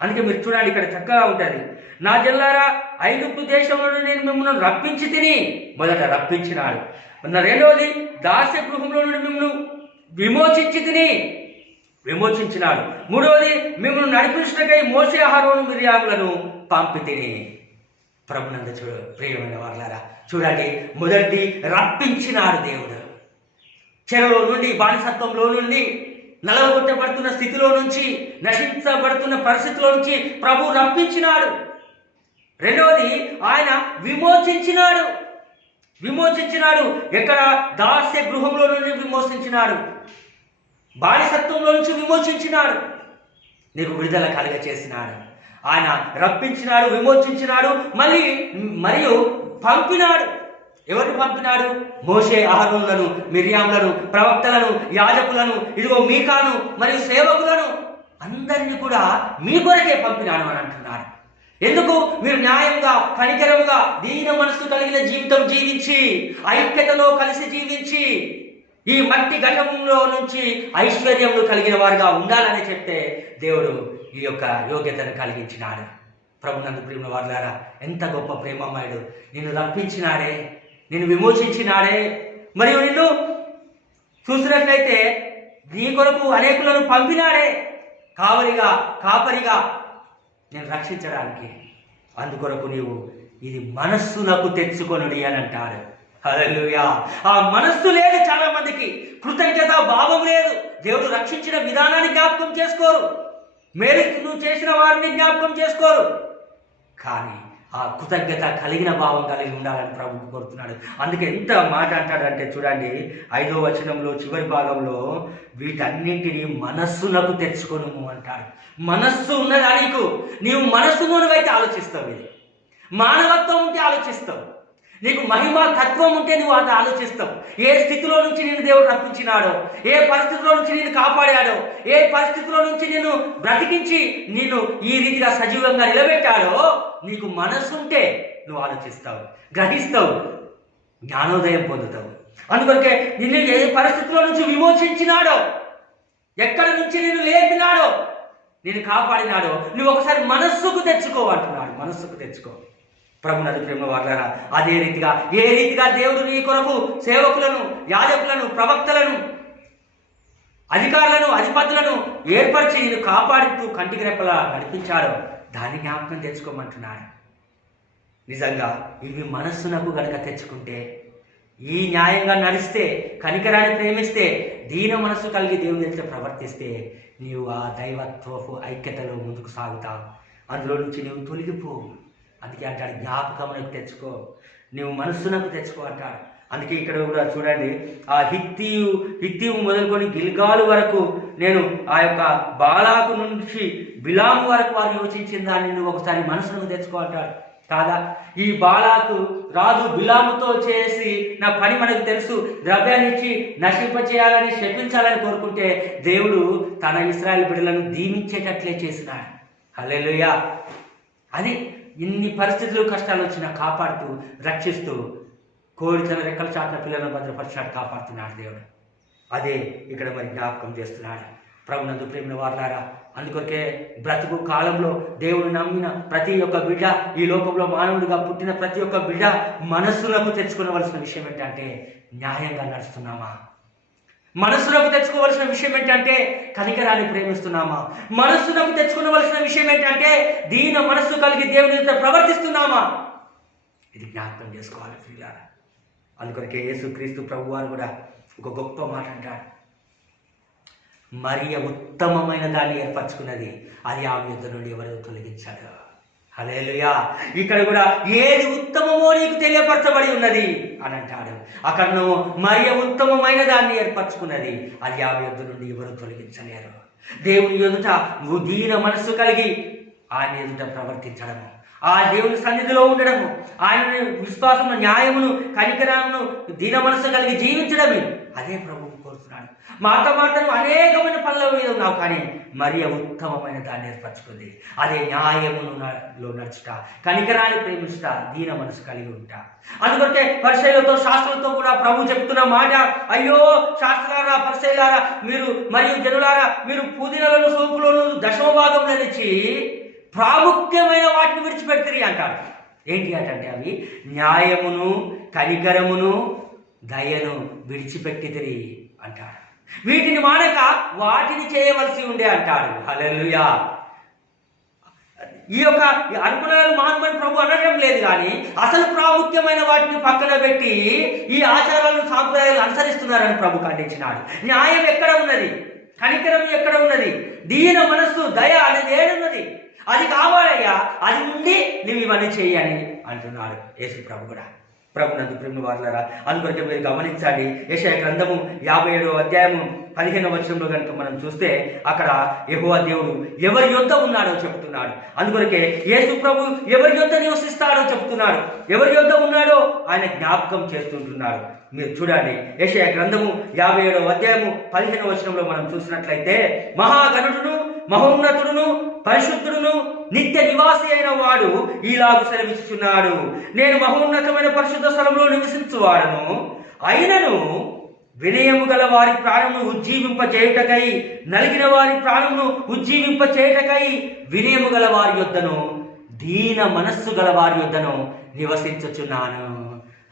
అందుకే మీరు చూడండి, ఇక్కడ చక్కగా ఉంటుంది. నా జల్లారా, ఐగుప్తు దేశంలో నేను మిమ్మల్ని రప్పించి తిని. మొదట రప్పించినాడు. రెండవది దాస్య గృహంలో నుండి మిమ్మల్ని విమోచించినాడు. మూడవది మిమ్మల్ని నడిపించటకై మోసే, అహరోను, మిర్యాములను పంపి తిని. ప్రభునందు ప్రియమైన వారలారా, చూడండి, మొదటి రప్పించినాడు దేవుడు. చెరలో నుండి, బానిసత్వంలో నుండి, నలగొట్టబడుతున్న స్థితిలో నుంచి, నశించబడుతున్న పరిస్థితిలో నుంచి ప్రభు రప్పించినాడు. రెండవది ఆయన విమోచించినాడు. ఎక్కడ? దాస్య గృహంలో నుండి విమోచించినాడు, బానిసత్వంలో నుంచి విమోచించినాడు, నీకు విడుదల కలుగ చేసినాడు. ఆయన రప్పించినాడు, విమోచించినాడు, మరియు పంపినాడు. ఎవరిని పంపినాడు? మోషే, అహరోనులను, మిర్యాములను, ప్రవక్తలను, యాజకులను, ఇదిగో మీకాను మరియు సేవకులను అందరినీ కూడా మీ కొరకే పంపినాడు అని అంటున్నాడు. ఎందుకు? మీరు న్యాయంగా, కనికరముగా, దీన మనస్సు కలిగిన జీవితం జీవించి, ఐక్యతలో కలిసి జీవించి, ఈ మట్టి ఘటంలో నుంచి ఐశ్వర్యములు కలిగిన వారుగా ఉండాలని చెప్తే దేవుడు ఈ యొక్క యోగ్యతను కలిగించినాడు. ప్రభునందు ప్రియమైన వారులారా, ఎంత గొప్ప ప్రేమమయుడు. నిన్ను రప్పించినాడే, నిన్ను విమోచించినాడే, మరియు నిన్ను చూసినట్లయితే నీ కొరకు అనేకులను పంపినాడే కాపరిగా నేను రక్షించడానికి. అందుకొరకు నీవు ఇది మనస్సునకు తెచ్చుకొనుడి అని అంటాడు. హల్లెలూయా! ఆ మనస్సు లేదు చాలా మందికి, కృతజ్ఞత భావం లేదు. దేవుడు రక్షించిన విధానాన్ని జ్ఞాపకం చేసుకోరు, మేలు నువ్వు చేసిన వారిని జ్ఞాపకం చేసుకోరు. కానీ ఆ కృతజ్ఞత కలిగిన భావం కలిగి ఉండాలని ప్రభువు కోరుతున్నాడు. అందుకే ఎంత మాట అంటాడంటే చూడండి, 5వ వచనంలో చివరి భాగంలో వీటన్నింటినీ మనస్సునకు తెచ్చుకొనుము అంటాడు. మనస్సు ఉన్నదా నీకు? నీవు మనస్సులోనైతే ఆలోచిస్తావు, ఇది మానవత్వం ఉంటే ఆలోచిస్తావు, నీకు మహిమా తత్వం ఉంటే నువ్వు అది ఆలోచిస్తావు. ఏ స్థితిలో నుంచి నేను దేవుడు రప్పించినాడో, ఏ పరిస్థితిలో నుంచి నేను కాపాడాడో, ఏ పరిస్థితిలో నుంచి నేను బ్రతికించి నేను ఈ రీతిగా సజీవంగా నిలబెట్టాడో, నీకు మనస్సు ఉంటే నువ్వు ఆలోచిస్తావు, గ్రహిస్తావు, జ్ఞానోదయం పొందుతావు. అందుకొరకే నిన్ను ఏ పరిస్థితిలో నుంచి విమోచించినాడో, ఎక్కడి నుంచి నేను లేపినాడో, నేను కాపాడినాడో, నువ్వు ఒకసారి మనస్సుకు తెచ్చుకో అంటున్నాడు. మనస్సుకు తెచ్చుకో. ప్రభునందు ప్రేమ వారలారా, అదే రీతిగా ఏ రీతిగా దేవుడు నీ కొరకు సేవకులను, యాజకులను, ప్రవక్తలను, అధికారులను, అధిపతులను ఏర్పరిచి నేను కాపాడుతూ కంటికి రెప్పలా నడిపించాడో దాన్ని జ్ఞాపకం తెచ్చుకోమంటున్నాడు. నిజంగా ఇవి మనస్సునకు గనక తెచ్చుకుంటే, ఈ న్యాయంగా నడిస్తే, కనికరాన్ని ప్రేమిస్తే, దీన మనస్సు కలిగి దేవుని దగ్గర ప్రవర్తిస్తే, నీవు ఆ దైవత్వపు ఐక్యతలో ముందుకు సాగుతావు. అందులో నుంచి నీవు తొలగిపోవు. అందుకే అంటాడు, జ్ఞాపకమునకు తెచ్చుకో, నువ్వు మనస్సునకు తెచ్చుకో అంటాడు. అందుకే ఇక్కడ కూడా చూడండి, ఆ హిత్తీవు మొదలుకొని గిల్గాలు వరకు నేను ఆ యొక్క బాలాకు నుంచి బిలాము వరకు వారు యోచించిన దాన్ని నువ్వు ఒకసారి మనస్సునకు తెచ్చుకో అంటాడు. కాదా? ఈ బాలాకు రాజు బిలాముతో చేసి నా పని మనకు తెలుసు, ద్రవ్యాన్ని ఇచ్చి నశింపచేయాలని, శపించాలని కోరుకుంటే దేవుడు తన ఇశ్రాయేలు బిడ్డలను దీవించేటట్లే చేసినాడు. హల్లెలూయా. అది ఇన్ని పరిస్థితులు, కష్టాలు వచ్చినా కాపాడుతూ, రక్షిస్తూ, కోడి తన రెక్కల చాటున పిల్లలను భద్రపరిచాడు, కాపాడుతున్నాడు దేవుడు. అదే ఇక్కడ మరి జ్ఞాపకం చేస్తున్నాడు. ప్రభునందు ప్రేమ వారలారా, అందుకొరకే బ్రతుకు కాలంలో దేవుడు నమ్మిన ప్రతి ఒక్క బిడ్డ, ఈ లోకంలో మానవుడిగా పుట్టిన ప్రతి ఒక్క బిడ్డ మనస్సులకు తెచ్చుకోవలసిన విషయం ఏంటంటే, న్యాయంగా నడుస్తున్నామా? మనస్సులకు తెచ్చుకోవలసిన విషయం ఏంటంటే, కనికరాన్ని ప్రేమిస్తున్నామా? మనస్సులకు తెచ్చుకోవలసిన విషయం ఏంటంటే, దీన మనస్సు కలిగి దేవునితో ప్రవర్తిస్తున్నామా? ఇది జ్ఞాపకం చేసుకోవాలి ప్రియులారా. అందుకొరకే యేసుక్రీస్తు ప్రభువారు కూడా ఒక గొప్ప మాట అంటాడు, మరియ ఉత్తమమైన దాన్ని ఏర్పరచుకున్నది, అది ఆమె యుద్ధ నుండి ఎవరు తొలగించాడు. హల్లెలూయా. ఇక్కడ కూడా ఏది ఉత్తమమో నీకు తెలియపరచబడి ఉన్నది అని అంటాడు. అక్కడ నువ్వు మరియ ఉత్తమమైన దాన్ని ఏర్పరచుకున్నది, అది ఆమె యుద్ధ నుండి ఎవరు తొలగించలేరు. దేవుని ఎదుట నువ్వు దీన మనస్సు కలిగి ఆయన ఎదుట ప్రవర్తించడము, ఆ దేవుని సన్నిధిలో ఉండడము, ఆయన విశ్వాసము, న్యాయమును, కనికరమును, దీన మనస్సు కలిగి జీవించడమే, అదే ప్రభువు కోరుతున్నాడు. మాటను అనేకమైన పనుల మీద ఉన్నావు, కానీ మరియ ఉత్తమమైన దాన్ని ఏర్పరచుకుంది. అదే న్యాయములో నడుచుట, కనికరాన్ని ప్రేమించుట, దీన మనసు కలిగి ఉంటా. అందుకొరకే పరిసయ్యులతో, శాస్త్రులతో కూడా ప్రభు చెప్తున్న మాట, అయ్యో శాస్త్రులారా, పరిసయ్యులారా, మీరు మరియు జనులారా, మీరు పుదీనలను, సోపులను, దశమ భాగంలో ఇచ్చి ప్రాముఖ్యమైన వాటిని విడిచిపెడతారు అంటాడు. ఏంటి అంటే అవి న్యాయమును, కనికరమును, దయను విడిచిపెట్టితిరి అంటాడు. వీటిని మానక వాటిని చేయవలసి ఉండే అంటాడు. హల్లెలూయా. ఈ యొక్క అనుకున్నాను మానమని ప్రభు అనడం లేదు, కానీ అసలు ప్రాముఖ్యమైన వాటిని పక్కన పెట్టి ఈ ఆచారాలను, సాంప్రదాయాలు అనుసరిస్తున్నారని ప్రభు ఖండించినాడు. న్యాయం ఎక్కడ ఉన్నది? కనికరం ఎక్కడ ఉన్నది? దీన మనస్సు, దయ అనేది ఏడున్నది? అది కావాలయ్యా, అది ఉండి నువ్వు ఇవన్నీ చెయ్యని అంటున్నాడు యేసు ప్రభు కూడా. ప్రభునందు ప్రేమ వారలారా, అందుకొరకే మీరు గమనించండి, యెషయా గ్రంథము 57వ అధ్యాయము 15వ వచనంలో కనుక మనం చూస్తే, అక్కడ యెహోవా దేవుడు ఎవరి యొద్ద ఉన్నాడో చెప్తున్నాడు. అందుకొరకే యేసు ప్రభు ఎవరి యొద్ద నివసిస్తాడో చెప్తున్నాడు. ఎవరి యొద్ద ఉన్నాడో ఆయన జ్ఞాపకం చేస్తుంటున్నాడు. మీరు చూడండి, యెషయా గ్రంథము 57వ అధ్యాయము 15వ వచనంలో మనం చూసినట్లయితే, మహాగణుడును, మహోన్నతుడును, పరిశుద్ధుడును, నిత్య నివాసి అయిన వాడు ఈలాగు సెలవిస్తున్నాడు, నేను మహోన్నతమైన పరిశుద్ధ స్థలంలో నివసించువాడను, అయినను వినయము గల వారి ప్రాణమును ఉజ్జీవింపచేయుటకై, నలిగిన వారి ప్రాణమును ఉజ్జీవింపచేయుటకై వినయము గల వారి యొద్దను, దీన మనస్సు గల వారి యొద్దను నివసించుచున్నాను.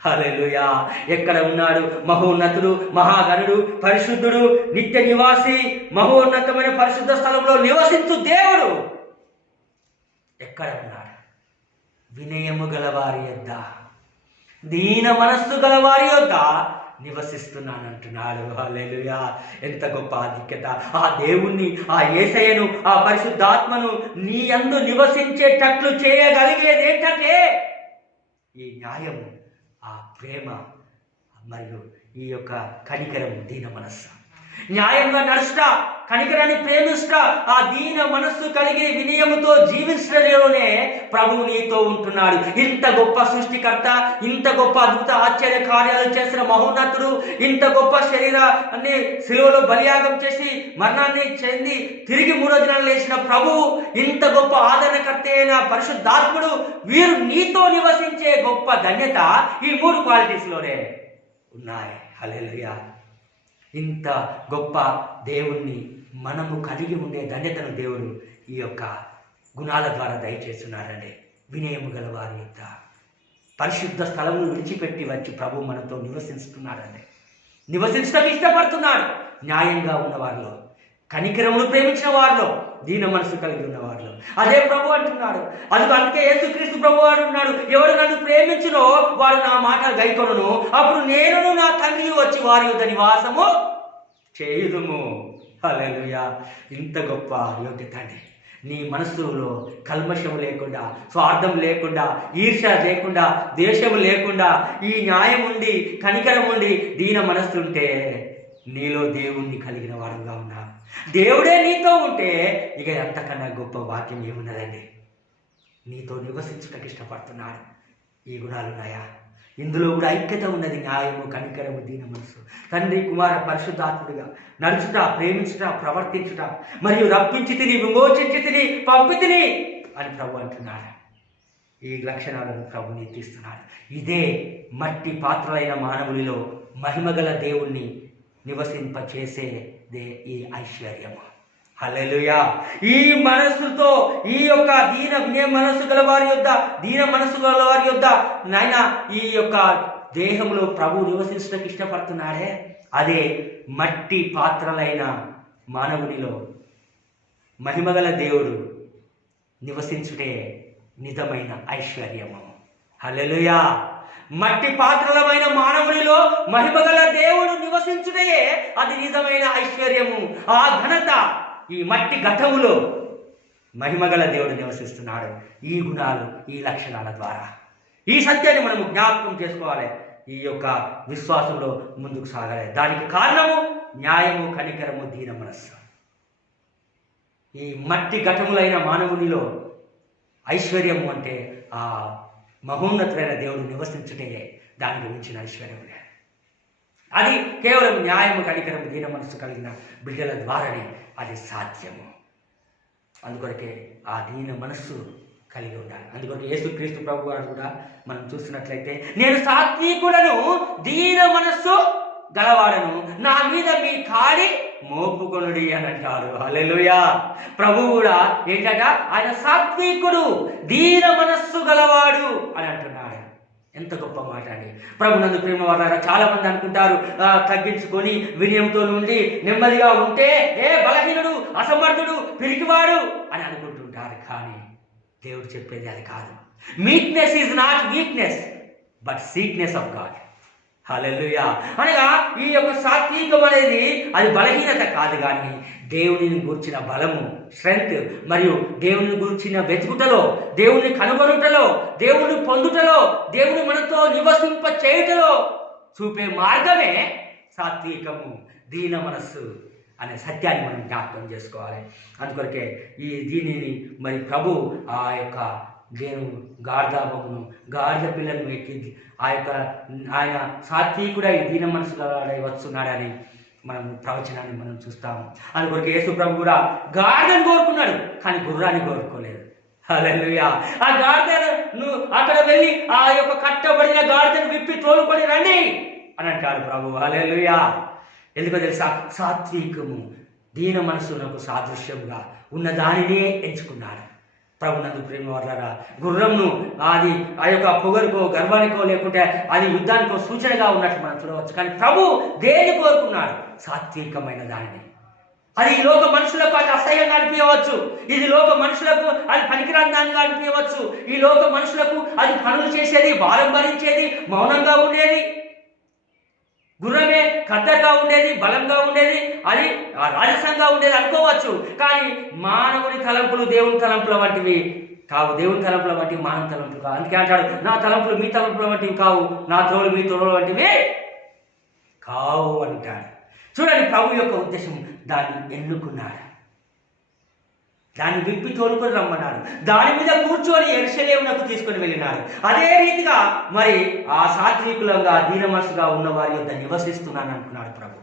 హల్లెలూయా. ఎక్కడ ఉన్నాడు? మహోన్నతుడు, మహాగణుడు, పరిశుద్ధుడు, నిత్య నివాసి, మహోన్నతమైన పరిశుద్ధ స్థలంలో నివసించు దేవుడు ఎక్కడ ఉన్నాడు? వినయము గల వారి యొద్ద. దీన మనస్సు గల వారి యొద్ద నివసిస్తున్నానంటున్నాడు. హల్లెలూయా! ఎంత గొప్ప ఆధిక్యత! ఆ దేవుణ్ణి, ఆ యేసయ్యను, ఆ పరిశుద్ధాత్మను నీ యందు నివసించేటట్లు చేయగలిగేది ఏంటంటే ఈ న్యాయము, ఆ ప్రేమ మరియు ఈ యొక్క కనికరం, దీన మనస్సు. న్యాయంగా నడుస్తా, కనికరాన్ని ప్రేమిస్తా, ఆ దీన మనస్సు కలిగి వినయముతో జీవించడంలోనే ప్రభువు నీతో ఉంటున్నాడు. ఇంత గొప్ప సృష్టికర్త, ఇంత గొప్ప అద్భుత ఆశ్చర్య కార్యాలు చేసిన మహోన్నతుడు, ఇంత గొప్ప శరీరాన్ని శిలువలో బలియాగం చేసి మరణాన్ని చెంది తిరిగి 3వ దినాలు లేచిన ప్రభువు, ఇంత గొప్ప ఆదరణకర్త అయిన పరిశుద్ధాత్ముడు, వీరు నీతో నివసించే గొప్ప ధన్యత ఈ 3 క్వాలిటీస్లోనే ఉన్నాయి. హల్లెలూయా! ఇంత గొప్ప దేవుణ్ణి మనము కలిగి ఉండే ధన్యతను దేవుడు ఈ యొక్క గుణాల ద్వారా దయచేస్తున్నారండి. వినయము గల వారి యొక్క పరిశుద్ధ స్థలమును విడిచిపెట్టి వచ్చి ప్రభు మనతో నివసిస్తున్నాడండి. నివసించడానికి ఇష్టపడుతున్నాడు. న్యాయంగా ఉన్నవారిలో, కనికరమును ప్రేమించిన వారిలో, దీన మనసు కలిగి ఉన్న వారిలో. అదే ప్రభు అంటున్నాడు. అందుకే యేసుక్రీస్తు ప్రభు అంటున్నాడు, ఎవరు నన్ను ప్రేమించునో వారు నా మాట గైకొనును, అప్పుడు నేను నా తండ్రి వచ్చి వారి యొద్ద నివాసము చేయుదుము. హల్లెలూయా! ఇంత గొప్ప యోగ్యత అండి. నీ మనస్సులో కల్మషం లేకుండా, స్వార్థం లేకుండా, ఈర్ష లేకుండా, ద్వేషం లేకుండా, ఈ న్యాయం ఉండి, కనికరం ఉండి, దీన మనస్సు ఉంటే నీలో దేవుణ్ణి కలిగిన వాడుగా ఉన్నా. దేవుడే నీతో ఉంటే ఇక అంతకన్నా గొప్ప వాక్యం ఏమున్నదండి. నీతో నివసించుటకు ఇష్టపడుతున్నాడు. ఈ గుణాలు ఉన్నాయా? ఇందులో కూడా ఐక్యత ఉన్నది. న్యాయము, కనికరము, దీన మనసు, తండ్రి, కుమార, పరిశుద్ధాత్ముడిగా నడుచుట, ప్రేమించుట, ప్రవర్తించుట, మరియు రప్పించి తిని, విమోచించి తిని, పంపి తిని అని ప్రభు అంటున్నాడు. ఈ లక్షణాలను ప్రభు నీతిస్తున్నాడు. ఇదే మట్టి పాత్రలైన మానవునిలో మహిమగల దేవుణ్ణి నివసింపచేసేదే ఈ ఐశ్వర్యము. హల్లెలూయా! ఈ మనస్సుతో, ఈ యొక్క దీన మనస్సు గల వారి యొద్ద, దీన మనస్సు గల వారి యొద్ద నాయన ఈ యొక్క దేహంలో ప్రభు నివసించడానికి ఇష్టపడుతున్నాడే, అదే మట్టి పాత్రలైన మానవునిలో మహిమగల దేవుడు నివసించుటే నిజమైన ఐశ్వర్యము. హల్లెలూయా! మట్టి పాత్రలమైన మానవునిలో మహిమగల దేవుడు నివసించుటే అది నిజమైన ఐశ్వర్యము. ఆ ఘనత ఈ మట్టి ఘటములో మహిమగల దేవుడు నివసిస్తున్నాడు. ఈ గుణాలు, ఈ లక్షణాల ద్వారా ఈ సత్యాన్ని మనము జ్ఞాపకం చేసుకోవాలి. ఈ యొక్క విశ్వాసంలో ముందుకు సాగాలి. దానికి కారణము న్యాయము, కనికరము, దీన మనస్సు. ఈ మట్టి ఘటములైన మానవునిలో ఐశ్వర్యము అంటే ఆ మహోన్నతుడైన దేవుడు నివసించుటే దాని గురించిన ఐశ్వర్యం. అది కేవలం న్యాయము, కనికరము, దీన మనస్సు కలిగిన బిడ్డల ద్వారానే అది సాధ్యము. అందుకొరకే ఆ దీన మనస్సు కలిగి ఉండాలి. అందుకొరకు యేసుక్రీస్తు ప్రభు గారు కూడా మనం చూస్తున్నట్లయితే, నేను సాత్వికుడను, దీన మనస్సు గలవాడను, నా మీద మీ కాడి మోపుకొనుడి అని అంటారు. హల్లెలూయా! ప్రభు కూడా ఏంటట, ఆయన సాత్వికుడు, దీన మనస్సు గలవాడు అని అంటున్నాడు. ఎంత గొప్ప మాట అండి. ప్రభునందు ప్రేమ వాళ్ళ చాలా మంది అనుకుంటారు, తగ్గించుకొని వినయంతో నుండి నెమ్మదిగా ఉంటే బలహీనుడు, అసమర్థుడు, పిరికివాడు అని అనుకుంటుంటారు. కానీ దేవుడు చెప్పేది అది కాదు. Meekness is not weakness but sickness of God. Hallelujah! అనగా ఈ యొక్క సాత్వికం అనేది అది బలహీనత కాదు, కానీ దేవుడిని గూర్చిన బలము, స్ట్రెంగ్త్, మరియు దేవుని గూర్చిన వెతుకుటలో, దేవుని కనుగొనుటలో, దేవుని పొందుటలో, దేవుని మనతో నివసింప చేయుటలో చూపే మార్గమే సాత్వికము, దీన మనస్సు అనే సత్యాన్ని మనం జ్ఞాపకం చేసుకోవాలి. అందుకొరకే దీనిని మరి ప్రభు ఆ యొక్క గార్ధాబమును, గాడిద పిల్లలను ఎక్కి ఆయన సాత్వికుడై దీన మనసు వస్తున్నాడని మనం ప్రవచనాన్ని మనం చూస్తాము. అందుకొరకు యేసు ప్రభు కూడా గాడిదను కోరుకున్నాడు, కానీ గుర్రాన్ని కోరుకోలేదు. హల్లెలూయా! ఆ గాడిదను అక్కడ వెళ్ళి ఆ యొక్క కట్టబడిన గాడిదను విప్పి తోలుకొని రండి అని అంటాడు ప్రభు. హల్లెలూయా! ఎందుకో తెలుసా? సాత్వికము దీన మనసునకు సాదృశ్యంగా ఉన్న దానినే ఎంచుకున్నాడు. ప్రభునందు ప్రేమ వాళ్ళరా, గుర్రంను అది ఆ యొక్క పొగరుకో, గర్వానికో, లేకుంటే అది యుద్ధానికో సూచనగా ఉన్నట్టు మనం చూడవచ్చు. కానీ ప్రభు దేన్ని కోరుకున్నాడు? సాత్వికమైన దానిని. అది ఈ లోక మనుషులకు అది అసహ్యంగా అనిపించవచ్చు, ఇది లోక మనుషులకు అది పనికిరాందానిగా అనిపించవచ్చు, ఈ లోక మనుషులకు అది పనులు చేసేది, భారం భరించేది, మౌనంగా ఉండేది, గుర్రమే కద్దరుగా ఉండేది, బలంగా ఉండేది, అది రాజసంగా ఉండేది అనుకోవచ్చు. కానీ మానవుని తలంపులు దేవుని తలంపుల వంటివి కావు. దేవుని తలంపుల వంటివి మానవ తలంపులు కావు. అందుకే అంటాడు, నా తలంపులు మీ తలంపుల వంటివి కావు, నా త్రోలు మీ త్రోల వంటివి కావు అంటాడు. చూడండి, ప్రభు యొక్క ఉద్దేశం దాన్ని ఎన్నుకున్నాడు, దాన్ని విప్పి తోలుకొని రమ్మన్నాడు, దాని మీద కూర్చొని యెరూషలేమునకు తీసుకొని వెళ్ళినాడు. అదే రీతిగా మరి ఆ సాత్వికులంగా దీన మనసుగా ఉన్న వారి యొద్ద నివసిస్తున్నాను అంటున్నాడు ప్రభు.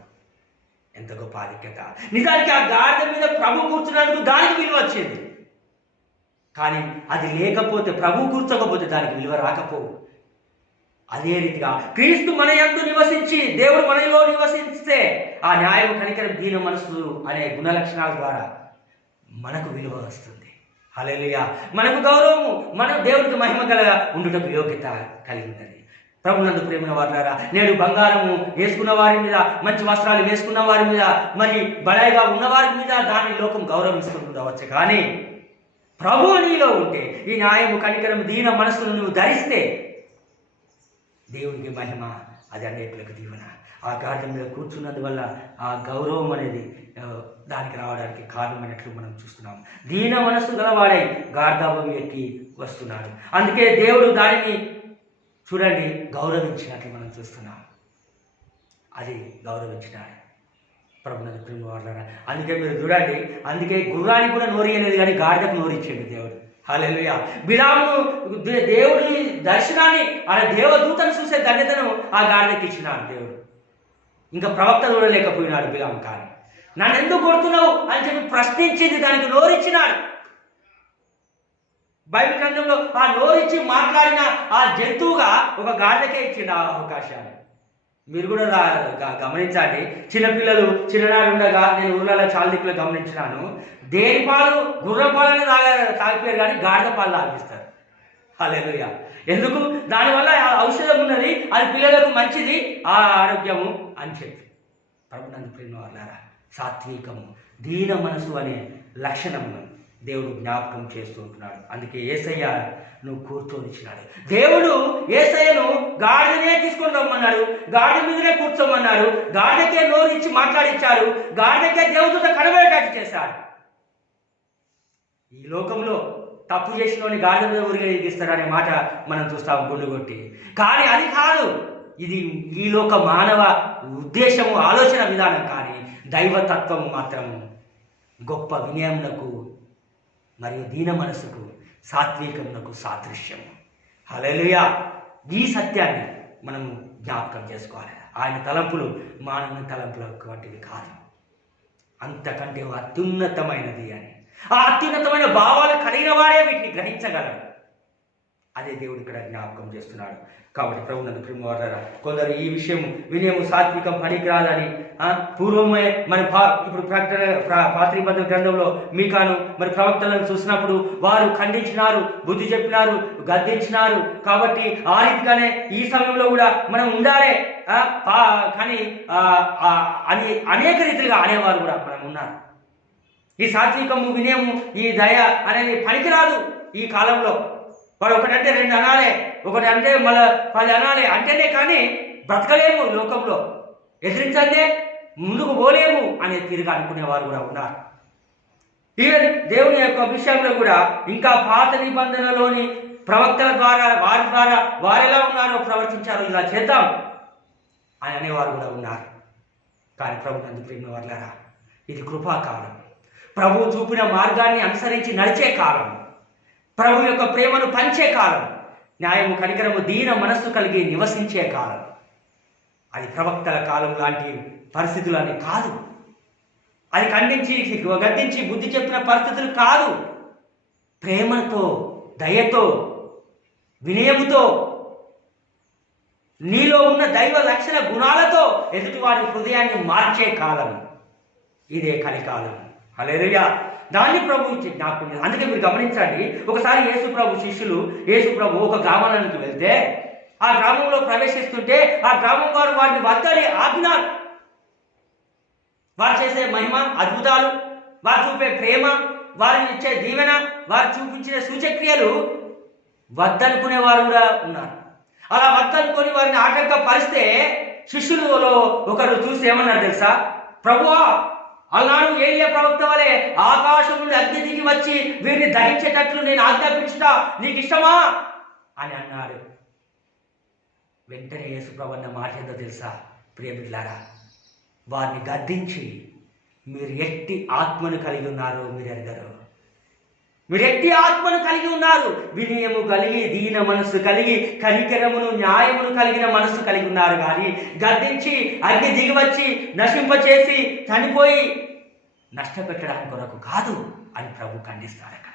ఎంత గొప్ప ఆధిక్యత! నిజానికి ఆ గాడిద మీద ప్రభు కూర్చున్నందుకు దానికి విలువ వచ్చింది. కానీ అది లేకపోతే, ప్రభు కూర్చోకపోతే దానికి విలువ రాకపోవు. అదే రీతిగా క్రీస్తు మన యందు నివసించి, దేవుడు మనలో నివసిస్తే ఆ న్యాయం, కనికరం, దీన మనసు అనే గుణ లక్షణాల ద్వారా మనకు విలువ వస్తుంది. హల్లెలూయా! మనకు గౌరవము, మన దేవునికి మహిమ గల ఉండుటకు యోగ్యత కలిగి ఉన్నది. ప్రభునందు ప్రేమ వారులారా, నేడు బంగారము వేసుకున్న వారి మీద, మంచి వస్త్రాలు వేసుకున్న వారి మీద, మరి బడాయిగా ఉన్న వారి మీద దాని లోకం గౌరవిస్తుండవచ్చు. కానీ ప్రభు నీలో ఉంటే, ఈ న్యాయము, కనికరం, దీన మనసును నువ్వు ధరిస్తే దేవునికి మహిమ, అది అనేకులకు దీవెన. ఆ గాడిద మీద కూర్చున్నందువల్ల ఆ గౌరవం అనేది దానికి రావడానికి కారణమైనట్లు మనం చూస్తున్నాం. దీన మనస్సు గలవాడై గార్ధాబం ఎక్కి వస్తున్నాడు. అందుకే దేవుడు దానిని చూడండి గౌరవించినట్లు మనం చూస్తున్నాం. అది గౌరవించినాడు. ప్రభునందు ప్రేమ వారులారా, అందుకే మీరు చూడండి, అందుకే గుర్రానికి కూడా నోరియలేదు, కానీ గాడిదకు నోరిచ్చాడు దేవుడు. హల్లెలూయా! బిలాము దేవుడి దర్శనాన్ని, ఆ దేవదూతను చూసే ధన్యతను ఆ గాడిదకి ఇచ్చినాడు దేవుడు. ఇంకా ప్రవక్త చూడలేకపోయినాడు బిలాము. కానీ నన్ను ఎందుకు కొడుతున్నావు అని చెప్పి ప్రశ్నించింది, దానికి నోరిచ్చినాడు. బైబిల్ గ్రంథంలో ఆ నోరిచ్చి మాట్లాడిన ఆ జంతువుగా ఒక గాడిదకే ఇచ్చింది ఆ అవకాశాన్ని. మీరు కూడా గమనించండి. చిన్నపిల్లలు చిన్ననాడు ఉండగా నేను ఊళ్ళలో చాలా దిక్కులు గమనించినాను. దేని పాలు, గుర్ర పాలని తాగిపోయారు, కానీ గాడిద పాలు తాగిస్తారు. హల్లెలూయా! ఎందుకు? దానివల్ల ఔషధం ఉన్నది, అది పిల్లలకు మంచిది, ఆ ఆరోగ్యము అని చెప్పి. ప్రభునందు ప్రేమ వారులారా, సాత్వికము, దీన మనసు అనే లక్షణమును దేవుడు జ్ఞాపకం చేస్తూ ఉంటున్నాడు. అందుకే యేసయ్య నువ్వు కూర్చొనిచ్చినాడు. దేవుడు యేసయ్యను గాడిదనే తీసుకొని రమ్మన్నాడు, గాడిద మీదనే కూర్చోమన్నాడు, గాడిదకే నోరిచ్చి మాట్లాడించాడు, గాడిదకే దేవదూత కనబడేటట్టు చేశాడు. ఈ లోకంలో తప్పు చేసినోని గాడిద మీద ఊరిగిస్తారనే మాట మనం చూస్తాం గుండు కొట్టి. కానీ అది కాదు, ఇది ఈ లోక మానవ ఉద్దేశము, ఆలోచన విధానం. కానీ దైవతత్వం మాత్రం గొప్ప వినయమునకు మరియు దీన మనసుకు, సాత్వికమునకు సాదృశ్యము. హల్లెలూయా! ఈ సత్యాన్ని మనము జ్ఞాపకం చేసుకోవాలి. ఆయన తలంపులు మానవుని తలంపుల వంటివి కాదు, అంతకంటే అత్యున్నతమైనది అని. ఆ అత్యున్నతమైన భావాలు కలిగిన వాడే వీటిని గ్రహించగలడు. అదే దేవుడు ఇక్కడ జ్ఞాపకం చేస్తున్నాడు. కాబట్టి ప్రభునందు ప్రేమ వారులారా, కొందరు ఈ విషయం వినయము, సాత్వికం పనికిరాదని పూర్వమే మరి ఇప్పుడు పాత నిబంధన గ్రంథంలో మీకాను మరి ప్రవక్తలను చూసినప్పుడు వారు ఖండించినారు, బుద్ధి చెప్పినారు, గద్దించినారు. కాబట్టి ఆ రీతిగానే ఈ సమయంలో కూడా మనం ఉండాలి. కానీ అని అనేక రీతిగా అనేవారు కూడా మనం ఉన్నారు. ఈ సాత్వికము, వినయము, ఈ దయ అనేది పనికిరాదు ఈ కాలంలో. వాడు ఒకటంటే 2 అనాలే, ఒకటి అంటే మళ్ళీ 10 అనాలే అంటేనే కానీ బ్రతకలేము లోకంలో, ఎదిరించందే ముందుకు పోలేము అనే తీరుగా అనుకునేవారు కూడా ఉన్నారు. ఇక దేవుని యొక్క విషయంలో కూడా ఇంకా పాత నిబంధనలోని ప్రవక్తల ద్వారా వారు ఎలా ఉన్నారో ప్రవర్తించారో ఇలా చేద్దాం అని అనేవారు కూడా ఉన్నారు. కానీ ప్రభునందు ప్రేమ వారులారా, ఇది కృపాకాలం, ప్రభు చూపిన మార్గాన్ని అనుసరించి నడిచే కాలం, ప్రభు యొక్క ప్రేమను పంచే కాలం, న్యాయము, కనికరము, దీన మనస్సు కలిగి నివసించే కాలం. అది ప్రవక్తల కాలం లాంటి పరిస్థితులని కాదు, అది గద్దించి బుద్ధి చెప్పిన పరిస్థితులు కాదు. ప్రేమతో, దయతో, వినయముతో, నీలో ఉన్న దైవ లక్షణ గుణాలతో ఎదుటివారి హృదయాన్ని మార్చే కాలం ఇదే కలికాలం. హల్లెలూయా! దాన్ని ప్రభు ఇచ్చి జ్ఞాపకం చేయాలి. అందుకే మీరు గమనించండి, ఒకసారి యేసు ప్రభు శిష్యులు యేసు ప్రభు ఒక గ్రామానికి వెళ్తే ఆ గ్రామంలో ప్రవేశిస్తుంటే ఆ గ్రామం వారు వారిని వద్దని ఆపినారు. వారు చేసే మహిమ, అద్భుతాలు, వారు చూపే ప్రేమ, వారు ఇచ్చే దీవెన, వారు చూపించే సూచక్రియలు వద్దనుకునే వారు కూడా ఉన్నారు. అలా వద్దనుకొని వారిని ఆటంకపరిస్తే శిష్యులలో ఒకరు చూసి ఏమన్నారు తెలుసా? ప్రభువా, అలనాడు ఏలియా ప్రవక్త వలె ఆకాశం నుండి అగ్ని దిగి వచ్చి వీరిని దహించేటట్లు నేను ఆజ్ఞాపించుట నీకు ఇష్టమా అని అన్నారు. వెంటనే యేసుప్రభు అన్న మాట ఏందో తెలుసా ప్రియమిత్రులారా? వారిని గద్దించి, మీరు ఎట్టి ఆత్మను కలిగి ఉన్నారు మీరు ఎరగరు, మీరు ఎట్టి ఆత్మను కలిగి ఉన్నారు, వినయము కలిగి, దీన మనస్సు కలిగి, కనికరమును న్యాయమును కలిగిన మనస్సు కలిగి ఉన్నారు. కానీ గద్దించి అగ్ని దిగివచ్చి నశింపచేసి చనిపోయి నష్టపెట్టడానికి కొరకు కాదు అని ప్రభు ఖండిస్తారు. అక్కడ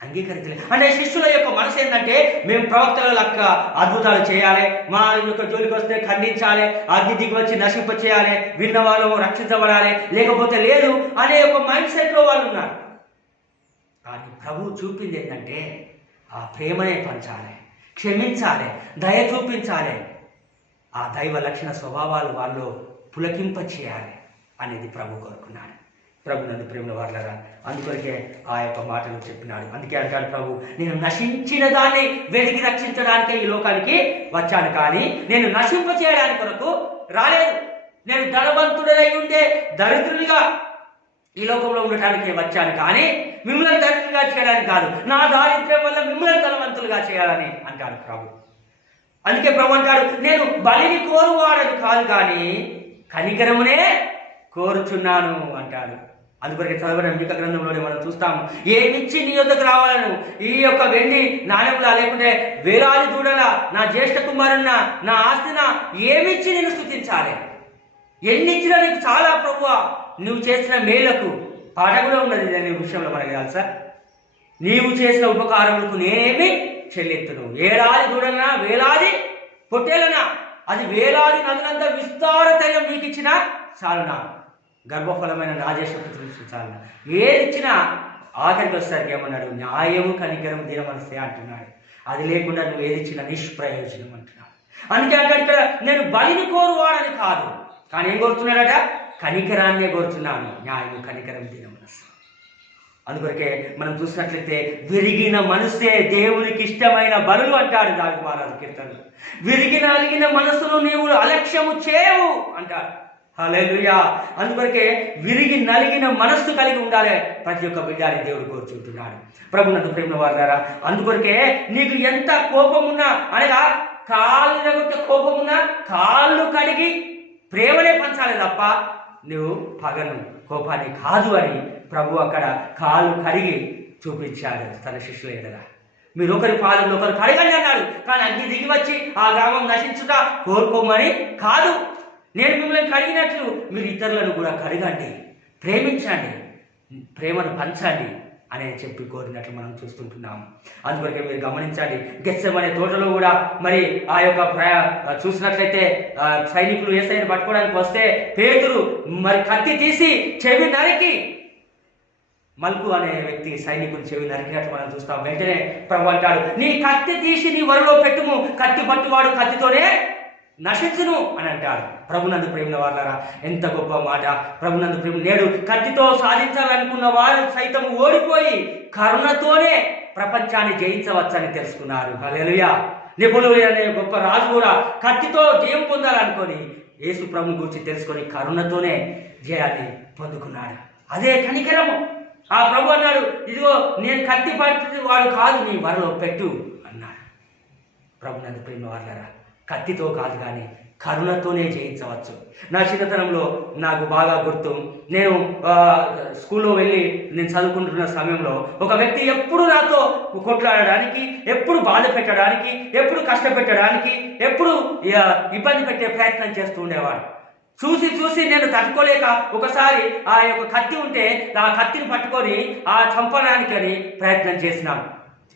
అంగీకరించలేదు. అంటే శిష్యుల యొక్క మనసు ఏంటంటే, మేము ప్రవక్తల లెక్క అద్భుతాలు చేయాలి, మా యొక్క జోలికి వస్తే ఖండించాలి, అగ్ని దిగి వచ్చి నశింప చేయాలి, విన్న వాళ్ళు రక్షించబడాలి, లేకపోతే లేదు అనే ఒక మైండ్ సెట్లో వాళ్ళు ఉన్నారు. కానీ ప్రభు చూపింది ఏంటంటే, ఆ ప్రేమనే పంచాలి, క్షమించాలి, దయ చూపించాలి, ఆ దైవ లక్షణ స్వభావాలు వాళ్ళు పులకింప చేయాలి అనేది ప్రభు కోరుకున్నాడు. ప్రభు నన్ను ప్రేమ వాళ్ళరా, అందుకొరకే ఆ యొక్క మాటలు చెప్పినాడు. అందుకే అంటాడు ప్రభు, నేను నశించిన దాన్ని వెలికి రక్షించడానికే ఈ లోకానికి వచ్చాను, కానీ నేను నశింప చేయడానికి కొరకు రాలేదు. నేను ధనవంతుడై ఉండే దరిద్రునిగా ఈ లోకంలో ఉండటానికి వచ్చాను, కానీ మిమ్మల్ని దరిద్రులుగా చేయడానికి కాదు, నా దారిద్ర్యం వల్ల మిమ్మల్ని ధనవంతులుగా చేయాలని అంటాడు ప్రభు. అందుకే ప్రభు అంటాడు, నేను బలిని కోరువాడని కాదు, కానీ కనికరమునే కోరుచున్నాను అంటాడు. అందుకొరకే చదవడం మిక గ్రంథంలోనే మనం చూస్తాము, ఏమిచ్చి నీ యొద్దకు రావాలను, ఈ యొక్క వెండి నాణ్యములా లేకుంటే వేలాది దూడలా, నా జ్యేష్ఠ కుమారున్న నా ఆస్తిన ఏమిచ్చి నేను స్తుతించాలి? ఎన్ని ఇచ్చినా నీకు చాలా ప్రభువా, నువ్వు చేసిన మేలకు పాట కూడా ఉన్నది అనే విషయంలో మనకు తెలుసా? నీవు చేసిన ఉపకారములకు నేనేమి చెల్లింతును? ఏడాది దూడలనా, వేలాది పొట్టేలనా, అది వేలాది నదులంతా విస్తార తైలం నీకు ఇచ్చినా చాలునా? గర్భఫలమైన రాజేశ్వరుడు చాలునా? ఏది ఇచ్చినా ఆఖరికి వచ్చేసరికి ఏమన్నాడు? న్యాయము, కనికరము, దీన మనసే అంటున్నాడు. అది లేకుండా నువ్వు ఏది ఇచ్చినా నిష్ప్రయోజనం అంటున్నాడు. అందుకే అంటాడు ఇక్కడ, నేను బలిని కోరువాడని కాదు, కానీ ఏం కోరుతున్నాడట? కనికరాన్నే కోరుతున్నాను, న్యాయము, కనికరం, దీన మనస్సు. అందుకొరకే మనం చూసినట్లయితే విరిగిన మనస్సే దేవునికి ఇష్టమైన బలులు అంటాడు దావీదు మహారాజు కీర్తనలు. విరిగి నలిగిన మనస్సును నీవు అలక్ష్యము చేయవు అంటాడు. హల్లెలూయా. అందుకొరకే విరిగి నలిగిన మనస్సు కలిగి ఉండాలి ప్రతి ఒక్క బిడ్డని దేవుడు కోరుచుంటున్నాడు. ప్రభునందు ప్రేమ వారులారా, అందుకొరకే నీకు ఎంత కోపమున్నా, అనగా కాళ్ళు రగొట్టే కోపమున్నా కాళ్ళు కడిగి ప్రేమనే పంచాలి తప్ప నువ్వు పగను, కోపాన్ని కాదు అని ప్రభు అక్కడ కాళ్ళు కడిగి చూపించాడు తన శిష్యుల ఎదుట. మీరు ఒకరి పాలన ఒకరు కడగండి అన్నాడు, కానీ అగ్ని దిగి వచ్చి ఆ గ్రామం నశించుట కోరుకోమని కాదు. నేను మిమ్మల్ని కడిగినట్లు మీరు ఇతరులను కూడా కడగండి, ప్రేమించండి, ప్రేమను పంచండి అని చెప్పి కోరినట్లు మనం చూస్తుంటున్నాము. అందుకొరకే మీరు గమనించండి, గెత్సెమనే తోటలో కూడా మరి ఆ యొక్క చూసినట్లయితే సైనికులు యేసయ్యను పట్టుకోవడానికి వస్తే పేతురు మరి కత్తి తీసి చెవి నరికి, మల్కు అనే వ్యక్తి సైనికులు చెవి నరికినట్టు మనం చూస్తాం. వెంటనే ప్రభు అంటాడు, నీ కత్తి తీసి నీ వరలో పెట్టుము, కత్తి పట్టువాడు కత్తితోనే నశించును అని అంటాడు. ప్రభునందు ప్రేమ వారులారా, ఎంత గొప్ప మాట! ప్రభునందు ప్రేమ నేడు కత్తితో సాధించాలనుకున్న వారు సైతం ఓడిపోయి కరుణతోనే ప్రపంచాన్ని జయించవచ్చని తెలుసుకున్నారు. హల్లెలూయా. నిపుణులు అనే గొప్ప రాజు కూడా కత్తితో జయం పొందాలనుకొని యేసు ప్రభుని గురించి తెలుసుకొని కరుణతోనే జయాన్ని పొందుకున్నాడు. అదే కనికరము. ఆ ప్రభు అన్నాడు, ఇదిగో నేను కత్తి పట్టి వాడు కాదు, నీ వరలో పెట్టు అన్నాడు. ప్రభునందు ప్రేమ వారులారా, కత్తితో కాదు కానీ కరుణతోనే జయించవచ్చు. నా చిన్నతనంలో నాకు బాగా గుర్తు, నేను స్కూల్లో వెళ్ళి నేను చదువుకుంటున్న సమయంలో ఒక వ్యక్తి ఎప్పుడు నాతో కొట్లాడడానికి, ఎప్పుడు బాధ పెట్టడానికి, ఎప్పుడు కష్టపెట్టడానికి, ఎప్పుడు ఇబ్బంది పెట్టే ప్రయత్నం చేస్తూ ఉండేవాడు. చూసి చూసి నేను తట్టుకోలేక ఒకసారి ఆ యొక్క కత్తి ఉంటే ఆ కత్తిని పట్టుకొని ఆ చంపడానికి అని ప్రయత్నం చేసినాను.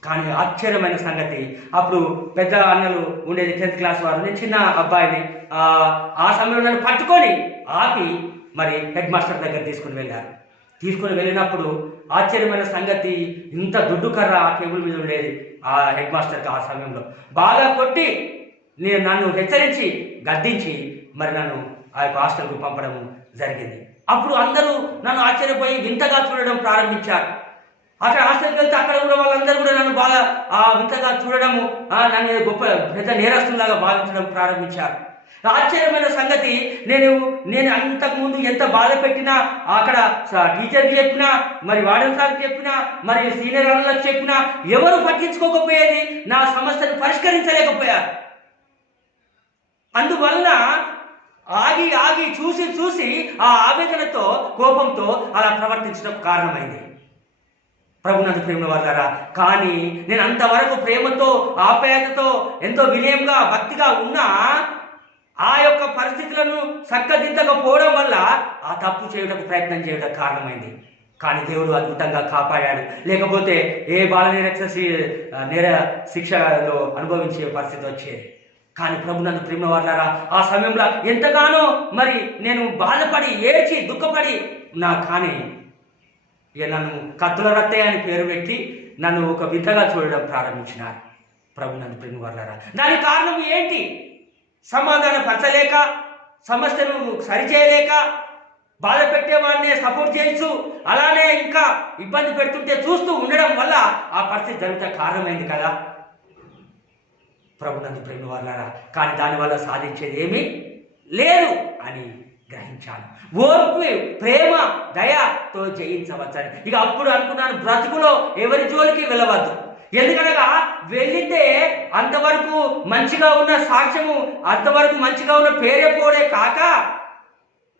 కానీ ఆశ్చర్యమైన సంగతి, అప్పుడు పెద్ద అన్నలు ఉండేది 10th క్లాస్ వారు, నేను చిన్న అబ్బాయిని. ఆ సమయంలో నన్ను పట్టుకొని ఆపి మరి హెడ్ మాస్టర్ దగ్గర తీసుకుని వెళ్ళినప్పుడు ఆశ్చర్యమైన సంగతి, ఇంత దుడ్డు కర్ర ఆ టేబుల్ మీద ఉండేది ఆ హెడ్ మాస్టర్కి. ఆ సమయంలో బాగా కొట్టి నన్ను హెచ్చరించి గద్దించి మరి నన్ను ఆ యొక్క హాస్టల్కు పంపడం జరిగింది. అప్పుడు అందరూ నన్ను ఆశ్చర్యపోయి వింతగా చూడడం ప్రారంభించారు. అక్కడ హాస్టల్కి వెళ్తే అక్కడ కూడా వాళ్ళందరూ కూడా నన్ను బాగా వింతగా చూడడము, నన్ను గొప్ప పెద్ద నేరస్తులాగా భావించడం ప్రారంభించారు. ఆశ్చర్యమైన సంగతి, నేను అంతకుముందు ఎంత బాధ పెట్టినా, అక్కడ టీచర్కి చెప్పినా, మరి వార్డెన్ సార్కి చెప్పినా, మరి సీనియర్ అన్నలకు చెప్పినా ఎవరు పట్టించుకోకపోయేది, నా సమస్యను పరిష్కరించలేకపోయారు. అందువలన ఆగి ఆగి చూసి చూసి ఆ ఆవేదనతో, కోపంతో అలా ప్రవర్తించడం కారణమైంది. ప్రభునందు ప్రేమ వాళ్ళారా, కానీ నేను అంతవరకు ప్రేమతో, ఆప్యాయతతో, ఎంతో వినయంగా, భక్తిగా ఉన్నా ఆ యొక్క పరిస్థితులను చక్కదిద్దకపోవడం వల్ల ఆ తప్పు చేయడానికి ప్రయత్నం చేయడం కారణమైంది. కానీ దేవుడు అద్భుతంగా కాపాడాడు. లేకపోతే ఏ బాల నేర శిక్షలో అనుభవించే పరిస్థితి వచ్చేది. కానీ ప్రభునందు ప్రేమ వాళ్ళారా, ఆ సమయంలో ఎంతగానో మరి నేను బాధపడి, ఏడ్చి, దుఃఖపడి కానీ నన్ను కత్తుల రత్తయ్య అని పేరు పెట్టి నన్ను ఒక వింతగా చూడడం ప్రారంభించినారు. ప్రభునందు ప్రేమ వాళ్ళారా, దానికి కారణం ఏంటి? సమాధానం పరచలేక, సమస్యను సరిచేయలేక, బాధ పెట్టేవాడినే సపోర్ట్ చేయొచ్చు, అలానే ఇంకా ఇబ్బంది పెడుతుంటే చూస్తూ ఉండడం వల్ల ఆ పరిస్థితి జరుగుతా కారణమైంది కదా. ప్రభునందు ప్రేమ వాళ్ళారా, కానీ దానివల్ల సాధించేది ఏమీ లేదు అని గ్రహించాను. ఓర్పు, ప్రేమ, దయతో జయించవచ్చని. ఇక అప్పుడు అనుకున్నాను, బ్రతుకులో ఎవరి జోలికి వెళ్ళవద్దు. ఎందుకనగా వెళ్ళితే అంతవరకు మంచిగా ఉన్న సాక్ష్యము, అంతవరకు మంచిగా ఉన్న పేరే పోడే కాక,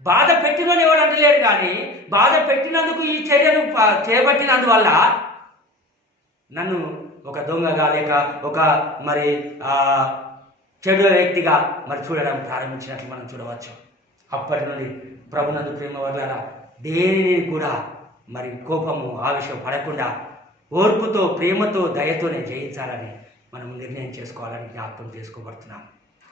బాధ పెట్టినని ఎవరు అంటలేడు, కానీ బాధ పెట్టినందుకు ఈ చర్యను చేపట్టినందువల్ల నన్ను ఒక దొంగగా, లేక ఒక మరి చెడు వ్యక్తిగా మరి చూడడం ప్రారంభించినట్లు మనం చూడవచ్చు. అప్పటి నుండి ప్రభునందు ప్రేమ వల్ల దేనిని కూడా మరి కోపము, ఆవేశం పడకుండా ఓర్పుతో, ప్రేమతో, దయతోనే జయించాలని మనం నిర్ణయం చేసుకోవాలని జ్ఞాపకం చేసుకోబడుతున్నాం.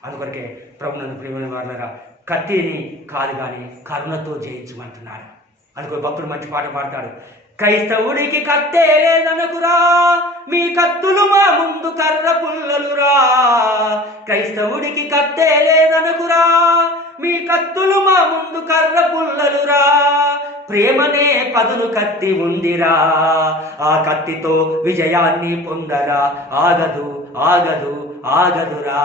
అందుకొరకే ప్రభునందు ప్రేమ వాళ్ళ కత్తిని కాదు కానీ కరుణతో జయించమంటున్నాడు. అందుకో భక్తుడు మంచి పాట పాడతాడు. క్రైస్తవుడికి కత్తే లేదనకురా, మీ కత్తులు మా ముందు కర్ర పుల్లలురా. క్రైస్తవుడికి కత్తే లేదనకురా, మీ కత్తులు మా ముందు కర్ర పుల్లలురా. ప్రేమనే పదును కత్తి ఉందిరా, ఆ కత్తితో విజయాన్ని పొందరా. ఆగదు ఆగదు ఆగదురా.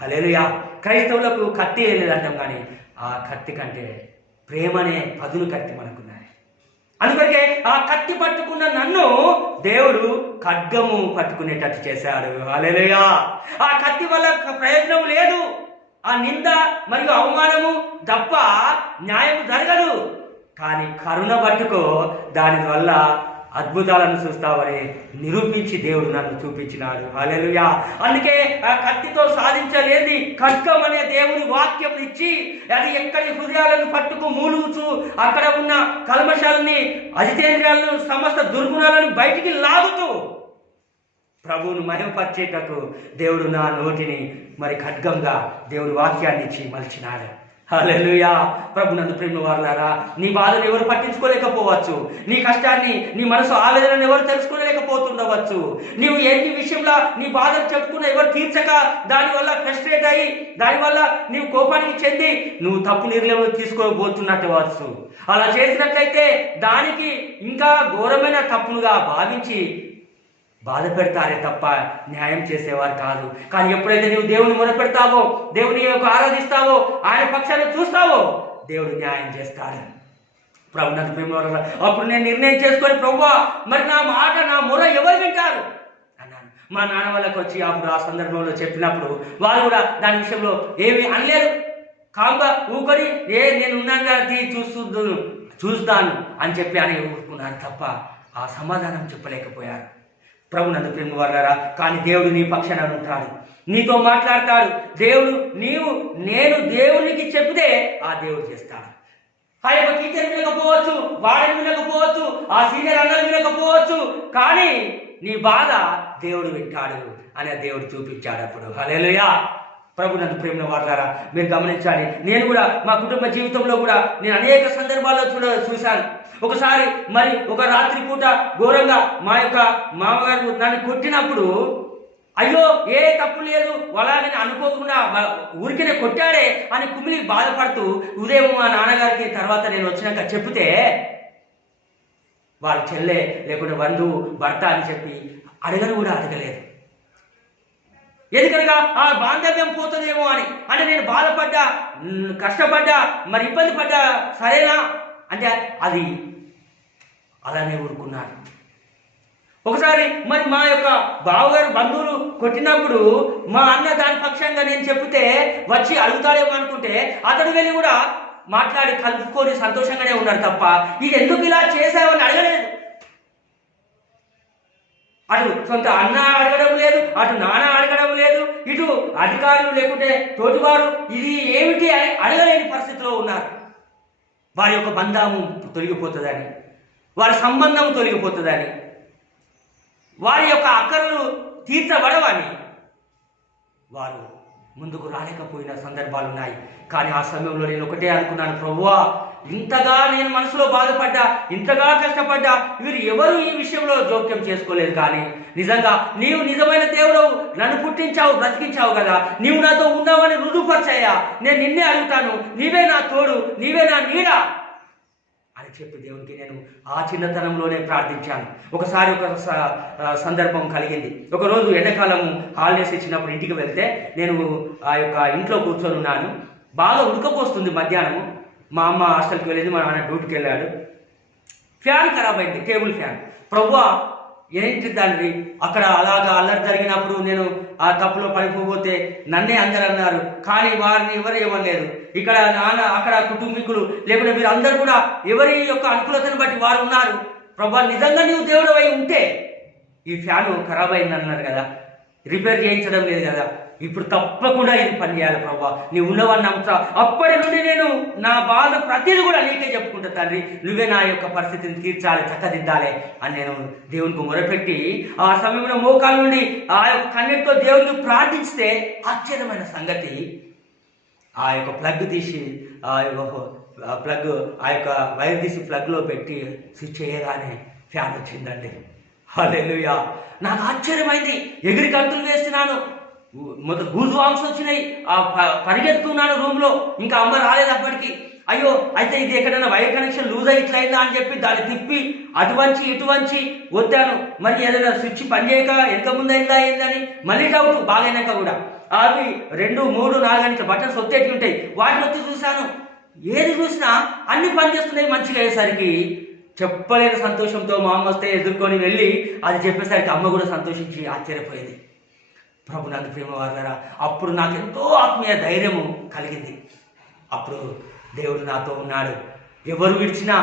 హల్లెలూయా. క్రైస్తవులకు కత్తి లేదంటాం, కానీ ఆ కత్తి కంటే ప్రేమనే పదును కత్తి మనకున్నది. అందుకొరకే ఆ కత్తి పట్టుకున్న నన్ను దేవుడు ఖడ్గము పట్టుకునేటట్టు చేశాడు. హల్లెలూయా. ఆ కత్తి వల్ల ప్రయోజనం లేదు, ఆ నింద మరియు అవమానము తప్ప న్యాయం జరగదు. కానీ కరుణ పట్టుకో, దానివల్ల అద్భుతాలను చూస్తావని నిరూపించి దేవుడు నన్ను చూపించినాడు. హల్లెలూయా. అందుకే ఆ కత్తితో సాధించలేని ఖడ్గం అనే దేవుని వాక్యం ఇచ్చి, అది ఎక్కడి హృదయాలను పట్టుకు మూలుగుచు అక్కడ ఉన్న కల్మషాలని, అజితేంద్రియాలను, సమస్త దుర్గుణాలను బయటికి లాగుతూ ప్రభువును మహిమపరిచేటకు దేవుడు నా నోటిని మరి ఖడ్గంగా దేవుడు వాక్యాన్ని ఇచ్చి మలిచినాడు. హల్లెలూయా. ప్రభునందు ప్రేమ వారులారా, నీ బాధను ఎవరు పట్టించుకోలేకపోవచ్చు, నీ కష్టాన్ని, నీ మనసు ఆవేదనను ఎవరు తెలుసుకోలేకపోతుండవచ్చు. నీవు ఎన్ని విషయంలో నీ బాధను చెప్పుకున్న ఎవరు తీర్చక దానివల్ల ఫ్రస్ట్రేట్ అయ్యి, దానివల్ల నీవు కోపానికి చెంది నువ్వు తప్పు నిర్ణయం తీసుకోబోతున్నట్టు వచ్చు. అలా చేసినట్లయితే దానికి ఇంకా ఘోరమైన తప్పులుగా భావించి బాధ పెడతారే తప్ప న్యాయం చేసేవారు కాదు. కానీ ఎప్పుడైతే నువ్వు దేవుని మొదలుపెడతావో, దేవుని యొక్క ఆరాధిస్తావో, ఆయన పక్షాన్ని చూస్తావో, దేవుడు న్యాయం చేస్తాడు. ప్రభునందు ప్రేమ వల్ల అప్పుడు నేను నిర్ణయం చేసుకొని, ప్రభువా మరి నా మాట, నా మొర ఎవరు వింటారు అన్నాను. మా నాన్న వాళ్ళకి వచ్చి అప్పుడు ఆ సందర్భంలో చెప్పినప్పుడు వారు కూడా దాని విషయంలో ఏమీ అనలేదు. కాగా ఊకొని నేను ఉన్నాను కాబట్టి చూస్తాను అని చెప్పి అని ఊరుకున్నాను తప్ప ఆ సమాధానం చెప్పలేకపోయారు. ప్రభునందు ప్రేమ వాళ్ళారా, కానీ దేవుడు నీ పక్షాన ఉంటాడు, నీతో మాట్లాడతాడు. దేవుడు నేను దేవునికి చెప్తే ఆ దేవుడు చేస్తాడు. ఆ యొక్క టీచర్ వినకపోవచ్చు, వాడిని వినకపోవచ్చు, ఆ సీనియర్ అన్నలు వినకపోవచ్చు, కానీ నీ బాధ దేవుడు వింటాడు అనే దేవుడు చూపించాడు అప్పుడు. హల్లెలూయా. ప్రభునందు ప్రేమ వాళ్ళారా, మీరు గమనించాలి. నేను కూడా మా కుటుంబ జీవితంలో కూడా నేను అనేక సందర్భాల్లో చూశాను. ఒకసారి మరి ఒక రాత్రి పూట ఘోరంగా మా యొక్క మామగారు నన్ను కొట్టినప్పుడు అయ్యో ఏ తప్పు లేదు అలాగని అనుకోకుండా ఊరికినే కొట్టాడే అని కుమిలి బాధపడుతూ ఉదయం మా నాన్నగారికి తర్వాత నేను వచ్చినాక చెప్తే వాళ్ళ చెల్లె లేకుంటే బంధువు భర్త అని చెప్పి అడగను కూడా అడగలేదు. ఎందుకనగా ఆ బాంధవ్యం పోతుందేమో అని. అంటే నేను బాధపడ్డా, కష్టపడ్డా, మరి ఇబ్బంది పడ్డా సరేనా అంటే అది అలానే ఊరుకున్నాను. ఒకసారి మరి మా యొక్క బావగారు బంధువులు కొట్టినప్పుడు మా అన్న దాని పక్షంగా నేను చెప్తే వచ్చి అడుగుతాడేమో అనుకుంటే అతడు వెళ్ళి కూడా మాట్లాడి కలుపుకొని సంతోషంగానే ఉన్నాడు తప్ప ఇది ఎందుకు ఇలా చేసావని అడగలేదు. అటు సొంత అన్న అడగడం లేదు, అటు నాన్న అడగడం లేదు, ఇటు అధికారులు లేకుంటే తోటివారు ఇది ఏమిటి అని అడగలేని పరిస్థితిలో ఉన్నారు. వారి యొక్క బంధము తొలగిపోతుందని, వారి సంబంధం తొలగిపోతుందని, వారి యొక్క అక్కర్లు తీర్చబడవని వారు ముందుకు రాలేకపోయిన సందర్భాలు ఉన్నాయి. కానీ ఆ సమయంలో నేను ఒకటే అనుకున్నాను, ప్రభువా ఇంతగా నేను మనసులో బాధపడ్డా, ఇంతగా కష్టపడ్డా, వీరు ఎవరు ఈ విషయంలో జోక్యం చేసుకోలేదు. కానీ నిజంగా నీవు నిజమైన దేవుడు, నన్ను పుట్టించావు, బ్రతికించావు కదా, నీవు నాతో ఉన్నావని రుజువుపరిచాయా, నేను నిన్నే అడుగుతాను, నీవే నా తోడు, నీవే నా నీడ అని చెప్పి దేవునికి నేను ఆ చిన్నతనంలోనే ప్రార్థించాను. ఒకసారి ఒక సందర్భం కలిగింది. ఒకరోజు ఎండాకాలం హాలిడేస్ ఇచ్చినప్పుడు ఇంటికి వెళ్తే నేను ఆ యొక్క ఇంట్లో కూర్చొని ఉన్నాను. బాగా ఉడకపోస్తుంది మధ్యాహ్నము. మా అమ్మ హాస్టల్కి వెళ్ళింది, మా నాన్న డ్యూటీకి వెళ్ళాడు. ఫ్యాన్ ఖరాబ్ అయింది, టేబుల్ ఫ్యాన్. ప్రభువా ఏంటి తండ్రి, అక్కడ అలాగా అల్లరి జరిగినప్పుడు నేను ఆ తప్పులో పడిపోతే నన్నే అందరు అన్నారు, కానీ వారిని ఎవరు ఇవ్వలేదు. ఇక్కడ నాన్న, అక్కడ కుటుంబీకులు లేకుంటే మీరు అందరూ కూడా ఎవరి యొక్క అనుకూలతను బట్టి వారు ఉన్నారు. ప్రభా నిజంగా నీవు దేవుడు అయి ఉంటే ఈ ఫ్యాను ఖరాబ్ అయింది అన్నారు కదా, రిపేర్ చేయించడం లేదు కదా, ఇప్పుడు తప్పకుండా ఇది పనిచేయాలి ప్రభా, నీవు ఉన్నవాడిని నమ్ముతా. అప్పటి నుండి నేను నా బాధ ప్రతిదీ కూడా నీకే చెప్పుకుంటా తండ్రి, నువ్వే నా యొక్క పరిస్థితిని తీర్చాలి, చక్కదిద్దాలి అని నేను దేవునికి మొరపెట్టి ఆ సమయంలో మోకాల నుండి ఆ యొక్క కన్నీటితో దేవునికి ప్రార్థిస్తే ఆశ్చర్యమైన సంగతి, ఆ యొక్క ప్లగ్ తీసి ఆ యొక్క వైర్ తీసి ప్లగ్లో పెట్టి స్విచ్ చేయగానే ఫ్యాన్ వచ్చిందండి. హల్లెలూయా. నాకు ఆశ్చర్యమైంది, ఎగిరి గంతులు వేస్తున్నాను, మొత్తం గూజు వామ్స్ వచ్చినాయి, పరిగెత్తున్నాను రూమ్లో. ఇంకా అమ్మ రాలేదు అప్పటికి. అయ్యో అయితే ఇది ఎక్కడైనా వైర్ కనెక్షన్ లూజ్ అయి ఇట్లయిందా అని చెప్పి దాన్ని తిప్పి అటువంచి ఇటువంచి వద్దాను. మరి ఏదైనా స్విచ్ పనిచేయక వెనక ముందు అయిందా ఏందని మళ్ళీ డౌట్ బాగైనాక కూడా. అవి 2, 3, 4 గంటల బటన్స్ ఒత్తేటి ఉంటాయి, వాటిని వచ్చి చూశాను. ఏది చూసినా అన్ని పనిచేస్తున్నాయి మంచిగా అయ్యేసరికి చెప్పలేని సంతోషంతో మా అమ్మ వస్తే ఎదుర్కొని వెళ్ళి అది చెప్పేసరికి అమ్మ కూడా సంతోషించి ఆశ్చర్యపోయింది. ప్రభు నాకు ప్రేమ వారులారా, అప్పుడు నాకు ఎంతో ఆత్మీయ ధైర్యము కలిగింది. అప్పుడు దేవుడు నాతో ఉన్నాడు. ఎవరు విడిచినా,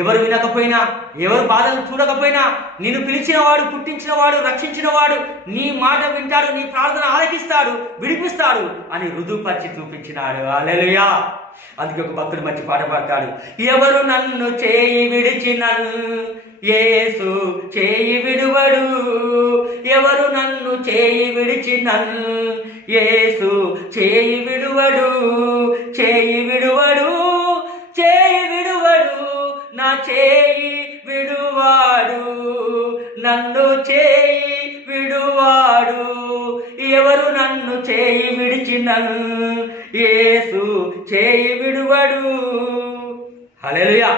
ఎవరు వినకపోయినా, ఎవరు బాధలు చూడకపోయినా, నిన్ను పిలిచినవాడు, పుట్టించినవాడు, రక్షించినవాడు నీ మాట వింటాడు, నీ ప్రార్థన ఆలకిస్తాడు, విడిపిస్తాడు అని రుజువుపరిచి చూపించినాడు. హల్లెలూయా. అందుకే ఒక భక్తుడు మంచి పాట పాడతాడు, ఎవరు నన్ను చేయి విడిచినను యేసు చేయి విడువడు, ఎవరు నన్ను చేయి విడిచినను యేసు చేయి విడువడు, చేయి విడువడు, చేయి విడువడు, నా చేయి విడువాడు, నన్ను చేయి విడువాడు, ఎవరు నన్ను చేయి విడిచినను యేసు చేయి విడువడు. హల్లెలూయా.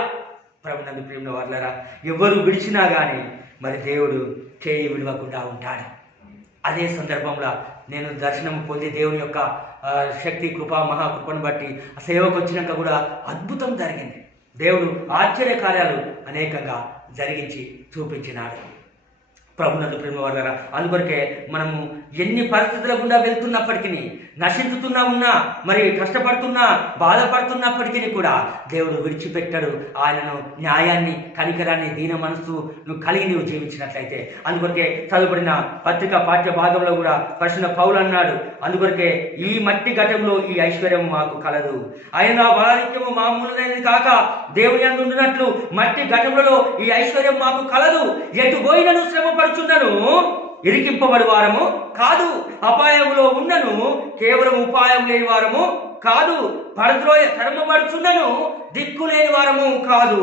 ప్రభునందు ప్రేమ వారులారా, ఎవరు విడిచినా కానీ మరి దేవుడు చేయి విడవకుండా ఉంటాడు. అదే సందర్భంలో నేను దర్శనం పొంది దేవుని యొక్క శక్తి, కృప, మహాకృపను బట్టి సేవకు వచ్చినాక కూడా అద్భుతం జరిగింది. దేవుడు ఆశ్చర్య కార్యాలు అనేకంగా జరిగించి చూపించినాడు. ప్రభునందు ప్రేమ వారులారా, అందుకొరకే మనము ఎన్ని పరిస్థితుల గుండా వెళ్తున్నప్పటికీ, నశించుతున్నా ఉన్నా, మరి కష్టపడుతున్నా, బాధపడుతున్నప్పటికీ కూడా దేవుడు విడిచిపెట్టాడు. ఆయనను న్యాయాన్ని, కనికరాన్ని, దీన మనస్సు నువ్వు కలిగి నువ్వు జీవించినట్లయితే. అందుకొరకే చదువుబడిన పత్రిక పాఠ్య భాగంలో కూడా పరిశుద్ధ పౌలు అన్నాడు, అందుకొరకే ఈ మట్టి ఘటంలో ఈ ఐశ్వర్యం మాకు కలదు, ఆయన వారిత్యము మామూలైనది కాక దేవుని యందు ఉండినట్లు మట్టి ఘటములలో ఈ ఐశ్వర్యం మాకు కలదు, ఎటు పోయినను శ్రమ పడుచున్నను ఇరికింపబడి వారము కాదు, అపాయములో ఉన్నను కేవలం ఉపాయం లేని వారము కాదు, తడమబడుచున్నను దిక్కు లేని వారము కాదు,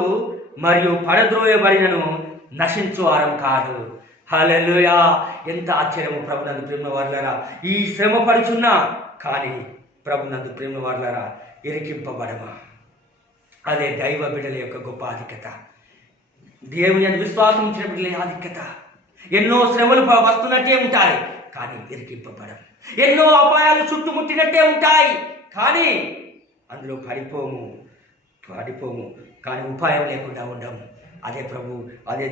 మరియు పడద్రోయబడినను నశించు వారం కాదు. హల్లెలూయా! ఎంత ఆశ్చర్యము ప్రభునందు ప్రేమ వారులారా. ఈ శ్రమ పడుచున్నా కానీ ప్రభునందు ప్రేమ వారులారా ఇరికింపబడమా. అదే దైవ బిడ్డల యొక్క గొప్ప ఆధిక్యత. దేవుని యందు విశ్వాసం ఉంచిన బిడ్డల ఆధిక్యత. ఎన్నో శ్రమలు వస్తున్నట్టే ఉంటాయి కానీ ఇరికింపబడం. ఎన్నో అపాయాలు చుట్టుముట్టినట్టే ఉంటాయి కానీ అందులో పడిపోము కానీ ఉపాయం లేకుండా ఉండము. అదే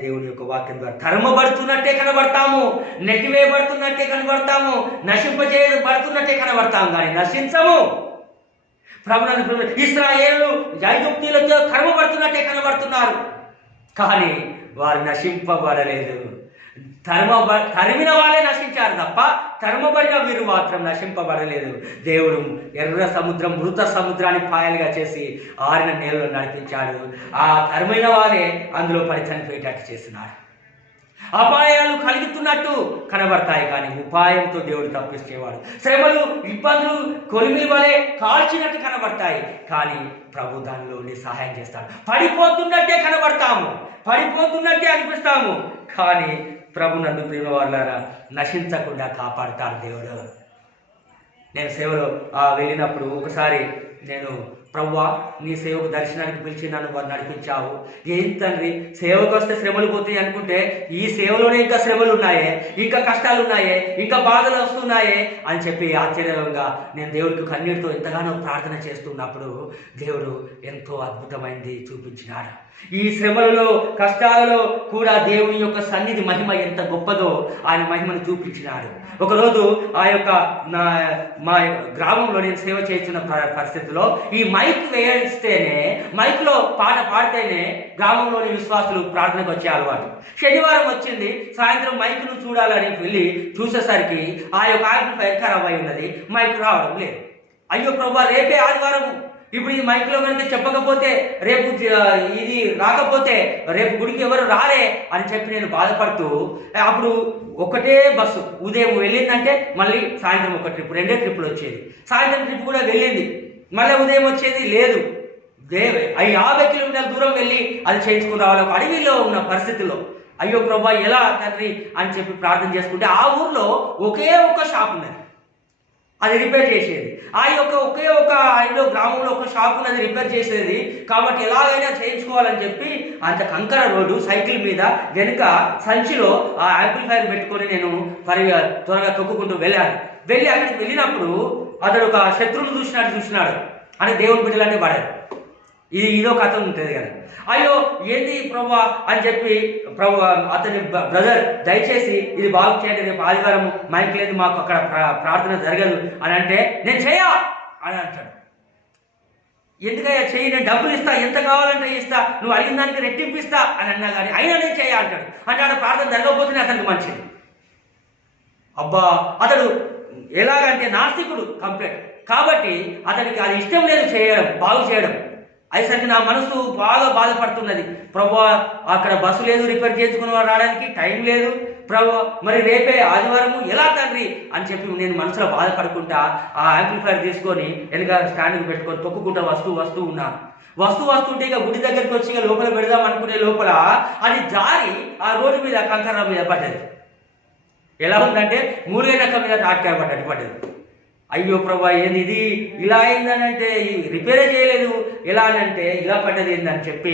దేవుని యొక్క వాక్యం ద్వారా తరమబడుతున్నట్టే కనబడతాము, నెట్టివేయబడుతున్నట్టే కనబడతాము, నశింపజేయబడుతున్నట్టే కనబడతాము కానీ నశించము. ప్రభునందు ఇశ్రాయేలు ఐగుప్తీయులతో తరమబడుతున్నట్టే కనబడుతున్నారు కానీ వారు నశింపబడలేదు. తరిమిన వాళ్ళే నశించారు తప్ప తరమబడిన వీరు మాత్రం నశింపబడలేదు. దేవుడు ఎర్ర సముద్రం మృత సముద్రాన్ని పాయలుగా చేసి ఆరిన నేలలో నడిపించాడు. ఆ తరిమిన వాళ్ళే అందులో పడి చనిపోయేటట్టు చేస్తున్నాడు. అపాయాలు కలుగుతున్నట్టు కనబడతాయి కానీ ఉపాయంతో దేవుడు తప్పించేవాడు. శ్రమలు ఇబ్బందులు కొలిమిల వలె కాల్చినట్టు కనబడతాయి కానీ ప్రభు దానిలో సహాయం చేస్తాడు. పడిపోతున్నట్టే కనబడతాము, పడిపోతున్నట్టే అనిపిస్తాము కానీ ప్రభునందు ప్రేమ వారులారా నశించకుండా కాపాడుతాడు దేవుడు. నేను సేవలో వెళ్ళినప్పుడు ఒకసారి నేను ప్రభువా నీ సేవకు దర్శనానికి పిలిచి నన్ను నడిపించావు. ఏం తండ్రి సేవకు వస్తే శ్రమలు పోతాయి అనుకుంటే ఈ సేవలోనే ఇంకా శ్రమలు ఉన్నాయే, ఇంకా కష్టాలు ఉన్నాయే, ఇంకా బాధలు వస్తున్నాయే అని చెప్పి ఆశ్చర్యంగా నేను దేవుడికి కన్నీటితో ఎంతగానో ప్రార్థన చేస్తున్నప్పుడు దేవుడు ఎంతో అద్భుతమైనది చూపించినాడు. ఈ శ్రమలలో కష్టాలలో కూడా దేవుని యొక్క సన్నిధి మహిమ ఎంత గొప్పదో ఆయన మహిమను చూపించినాడు. ఒకరోజు మా గ్రామంలో నేను సేవ చేస్తున్న పరిస్థితిలో ఈ మైక్ వేయిస్తేనే, మైక్లో పాట పాడితేనే గ్రామంలోని విశ్వాసులు ప్రార్థనకు వచ్చే అలవాటు. శనివారం వచ్చింది, సాయంత్రం మైక్ను చూడాలని వెళ్ళి చూసేసరికి ఆ యొక్క యాంప్లిఫైర్ ఖరాబ్ అయి ఉన్నది, మైక్ రావడం లేదు. అయ్యో ప్రభా రేపే ఆదివారం, ఇప్పుడు ఈ మైక్లో కనుక చెప్పకపోతే రేపు ఇది రాకపోతే రేపు గుడికి ఎవరు రారే అని చెప్పి నేను బాధపడుతూ అప్పుడు ఒకటే బస్సు ఉదయం వెళ్ళిందంటే మళ్ళీ సాయంత్రం ఒక ట్రిప్, 2 ట్రిప్పులు వచ్చేది. సాయంత్రం ట్రిప్ కూడా వెళ్ళింది, మళ్ళీ ఉదయం వచ్చేది లేదు. 50 కిలోమీటర్ల దూరం వెళ్ళి అది చేయించుకుని రావాలి ఒక అడవిలో ఉన్న పరిస్థితిలో. అయ్యో ప్రభా ఎలా తండ్రి అని చెప్పి ప్రార్థన చేసుకుంటే ఆ ఊర్లో ఒకే ఒక్క షాప్ ఉన్నది, అది రిపేర్ చేసేది. ఒకే ఒక ఆయనలో గ్రామంలో ఒక షాప్ ఉన్నది రిపేర్ చేసేది కాబట్టి ఎలాగైనా చేయించుకోవాలని చెప్పి అంత కంకర రోడ్డు సైకిల్ మీద వెనుక సంచిలో ఆ యాంప్లిఫైర్ పెట్టుకొని నేను త్వరగా తొక్కుకుంటూ వెళ్ళాను. అక్కడికి వెళ్ళినప్పుడు అతడు ఒక శత్రువును చూసినాడు అని దేవుని బిడ్డలంటే పడాడు. ఇదో కథ ఉంటుంది కదా. అయ్యో ఏంది ప్రభా అని చెప్పి అతని బ్రదర్ దయచేసి ఇది బాగు చేయండి, రేపు ఆదివారం మైక్ లేదు, మాకు అక్కడ ప్రార్థన జరగదు అని అంటే నేను చెయ్యా అని అంటాడు. ఎందుకయ్యా చెయ్యి, నేను డబ్బులు ఇస్తా, ఎంత కావాలంటే ఇస్తా, నువ్వు అడిగిన దానికి రెట్టింపిస్తా అని అన్నా కానీ అయినా నేను చెయ్యా అంటాడు. అంటే ఆడ ప్రార్థన జరగకపోతేనే అతనికి మంచిది. అబ్బా అతడు ఎలాగంటే నాస్తికుడు కంప్లీట్ కాబట్టి అతనికి అది ఇష్టం లేదు చేయడం, బాగు చేయడం. అయ్యేసరికి నా మనసు బాగా బాధపడుతున్నది. ప్రభా అక్కడ బస్సు లేదు, రిపేర్ చేసుకుని రావడానికి టైం లేదు ప్రభా, మరి రేపే ఆదివారము ఎలా తండ్రి అని చెప్పి నేను మనసులో బాధపడుకుంటా ఆ యాంప్లిఫైర్ తీసుకొని వెనక స్టాండ్కి పెట్టుకొని తొక్కుకుంటా వస్తూ ఉన్నాను. వస్తుంటే ఇక గుడి దగ్గరికి వచ్చి ఇక లోపల పెడదాం అనుకునే లోపల అది జారి ఆ రోడ్డు మీద కంకర మీద పడ్డది. ఎలా ఉందంటే మూలిగనక్క మీద తాటికాయ పడ్డది. అయ్యో ప్రభా ఏంది ఇది ఇలా అయిందని అంటే రిపేరే చేయలేదు, ఎలా అని అంటే ఇలా పడ్డది ఏందని చెప్పి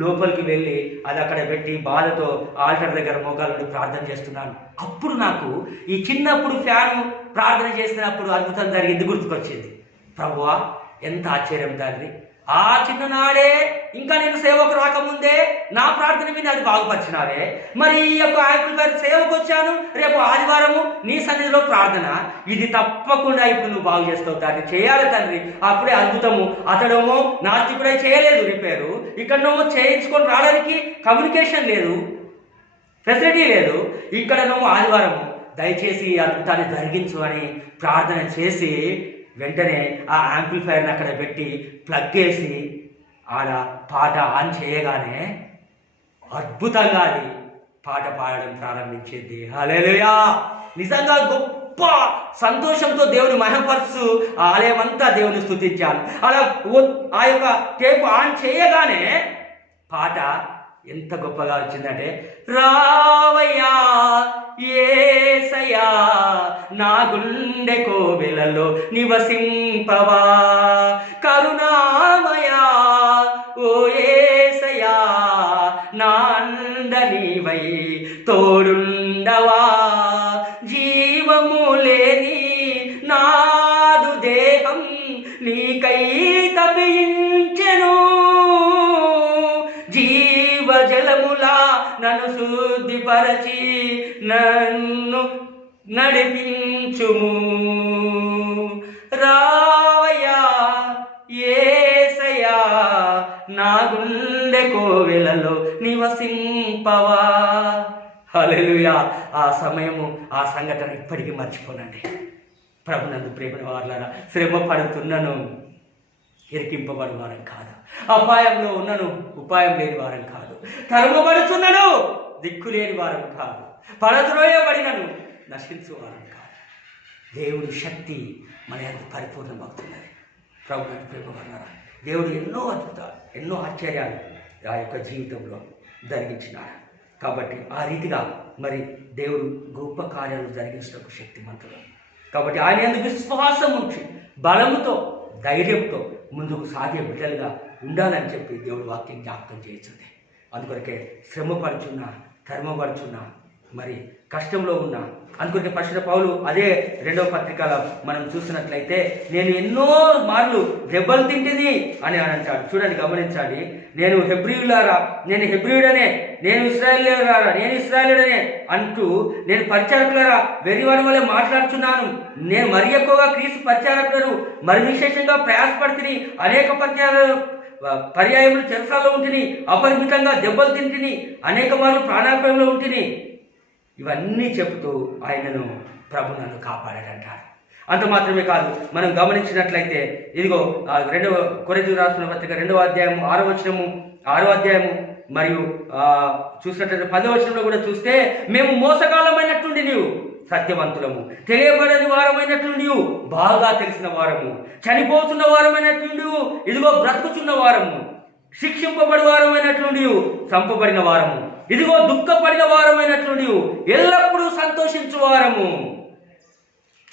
లోపలికి వెళ్ళి అది అక్కడ పెట్టి బాధతో ఆల్టర్ దగ్గర మోకాలు ప్రార్థన చేస్తున్నాను. అప్పుడు నాకు ఈ చిన్నప్పుడు ఫ్యాను ప్రార్థన చేసినప్పుడు అద్భుతం జరిగింది గుర్తుకొచ్చింది. ప్రభువా ఎంత ఆశ్చర్యం తండ్రి, ఆ చిన్ననాడే ఇంకా నేను సేవకు రాకముందే నా ప్రార్థన మీద అది బాగుపరిచినావే, మరి ఈ యొక్క యాంప్లిఫైర్ సేవకు వచ్చాను, రేపు ఆదివారము నీ సన్నిధిలో ప్రార్థన, ఇది తప్పకుండా ఇప్పుడు నువ్వు బాగు చేస్తావు తండ్రి, చేయాలి తండ్రి. అప్పుడే అద్భుతము. అతడేమో నాస్తికుడే చేయలేదు రిపేరు, ఇక్కడనేమో చేయించుకొని రావడానికి కమ్యూనికేషన్ లేదు, ఫెసిలిటీ లేదు, ఇక్కడనేమో ఆదివారము దయచేసి అద్భుతాన్ని జరిగించు అని ప్రార్థన చేసి వెంటనే ఆ యాంప్లిఫైర్ని అక్కడ పెట్టి ప్లగ్ వేసి ఆడ పాట ఆన్ చేయగానే అద్భుతంగా అది పాట పాడడం ప్రారంభించింది. హల్లెలూయా! నిజంగా గొప్ప సంతోషంతో దేవుని మహిమపరుస్తూ ఆ ఆలయం అంతా దేవుని స్తుతించాను. అలా ఆ యొక్క టేప్ ఆన్ చేయగానే పాట ఎంత గొప్పగా వచ్చిందంటే, రావయ్యా యేసయ్యా నా గుండె కోవెలలో నివసింపవా, కరుణామయా ఓ యేసయ్యా నా అండ నీవై తోడుండవా, జీవము లేని నాదు దేహం నీకై తపించెను, జీవజలములా నన్ను శుద్ధిపరచి నన్ను నడిపించుము, రావయ్యా యేసయ్యా నా గుండె కోవెలలో నివసింపవా. హల్లెలూయా. ఆ సమయము, ఆ సంఘటన ఇప్పటికీ మర్చిపోనండి. ప్రభునందు ప్రేమ వారలారా, శ్రమ పడుతున్నను ఇరికింపబడి వారం కాదు, అపాయంలో ఉన్నను ఉపాయం లేని వారం కాదు, తరుమబడుచున్నను దిక్కు లేని వారం కాదు, పడద్రోయబడినను నశించు వారం కాదు. దేవుడి శక్తి మన యందు పరిపూర్ణమవుతున్నది. ప్రభునందు ప్రేమ వారలారా, దేవుడు ఎన్నో అద్భుతాలు, ఎన్నో ఆశ్చర్యాలు ఆ యొక్క జీవితంలో జరిగించినాడు. కాబట్టి ఆ రీతిగా మరి దేవుడు గొప్ప కార్యాలు జరిగించడానికి శక్తిమంతుడు. కాబట్టి ఆయన యందు విశ్వాసం ఉంచి బలముతో ధైర్యంతో ముందుకు సాగే బిడ్డలుగా ఉండాలని చెప్పి దేవుడు వాక్యం జ్ఞాపకం చేయించింది. అందుకొరకే శ్రమ పడుచున్నా, కర్మపడుచున్నా, మరి కష్టంలో ఉన్నా, అందుకొరకే పరిశుద్ధ పౌలు అదే 2వ పత్రికలో మనం చూసినట్లయితే, నేను ఎన్నో మార్లు దెబ్బలు తింటిది అని అంటాడు. చూడండి, గమనించండి. నేను హెబ్రీయులారా, నేను హెబ్రీయుడనే, నేను ఇశ్రాయేలీయులారా, నేను ఇశ్రాయేలీయుడనే అంటూ, నేను పరిచారకులారా వెర్రివారి వలె మాట్లాడుచున్నాను, నేను మరి ఎక్కువగా క్రీస్తు పరిచారకులను మరి విశేషంగా ప్రయాసపడితిని, అనేక పర్యాయములు చెరసాల్లో ఉంటిని, అపరిమితంగా దెబ్బలు తింటిని, అనేక మార్లు ప్రాణాపాయంలో ఉంటిని. ఇవన్నీ చెబుతూ ఆయనను ప్రభు నన్ను కాపాడాడంటారు. అంత మాత్రమే కాదు, మనం గమనించినట్లయితే ఇదిగో 2వ కొరింథీయులకు రాసిన పత్రిక 2వ అధ్యాయము 6వ అధ్యాయము మరియు చూసినట్లయితే 10వ వచనంలో కూడా చూస్తే, మేము మోసగాళ్ళమైనట్టుండి నీవు సత్యవంతులము, తెలియబడని వారమైనట్లు నీవు బాగా తెలిసిన వారము, చనిపోతున్న వారమైనట్లు నీవు ఇదిగో బ్రతుకుచున్న వారము, శిక్షింపబడి వారమైనట్లు నీవు చంపబడిన వారము, ఇదిగో దుఃఖపడిన వారమైనట్లు నీవు ఎల్లప్పుడూ సంతోషించు వారము.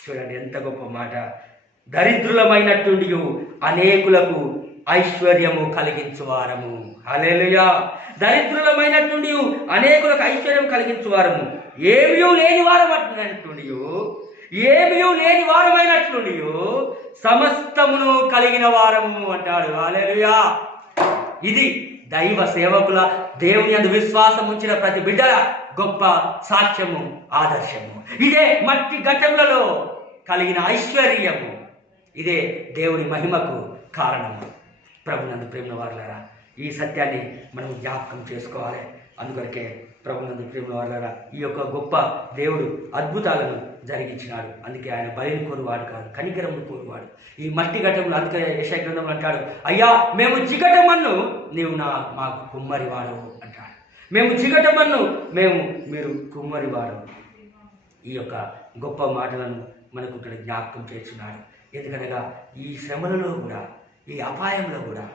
చూడండి ఎంత గొప్ప మాట. దరిద్రులమైనట్టుండి అనేకులకు ఐశ్వర్యము కలిగించు వారము. హల్లెలూయా. దరిద్రులమైనట్టుండి అనేకులకు ఐశ్వర్యం కలిగించు వారము, ఏమీ లేని వారమైనట్టుండి, ఏమీ లేని వారమైనట్లుండి సమస్తమును కలిగిన వారము అంటాడు. హల్లెలూయా. ఇది దైవ సేవకుల, దేవుని యందు విశ్వాసం ఉంచిన ప్రతి బిడ్డల గొప్ప సాక్ష్యము, ఆదర్శము. ఇదే మట్టి ఘట్టములలో కలిగిన ఐశ్వర్యము, ఇదే దేవుని మహిమకు కారణము. ప్రభునందు ప్రేమ వారలారా, ఈ సత్యాన్ని మనం జ్ఞాపకం చేసుకోవాలి. అందుకొరకే ప్రభునందు ప్రేమ వారలారా, ఈ యొక్క గొప్ప దేవుడు అద్భుతాలను జరిగించినాడు. అందుకే ఆయన బలిని కోరువాడు కాదు, కనికరమును కోరువాడు. ఈ మట్టి ఘట్టములు, అందుకే యెషయా గ్రంథంలో అంటాడు, అయ్యా మేము జిగటమన్ను నీవు మాకు కుమ్మరివాడు అంటాడు. మేము జిగటమన్ను, మీరు కుమ్మరివాడు. ఈ యొక్క గొప్ప మాటలను మనకు ఇక్కడ జ్ఞాపకం చేస్తున్నాడు. ఎందుకనగా ఈ శ్రమలలో కూడా, ఈ అపాయంలో కూడా,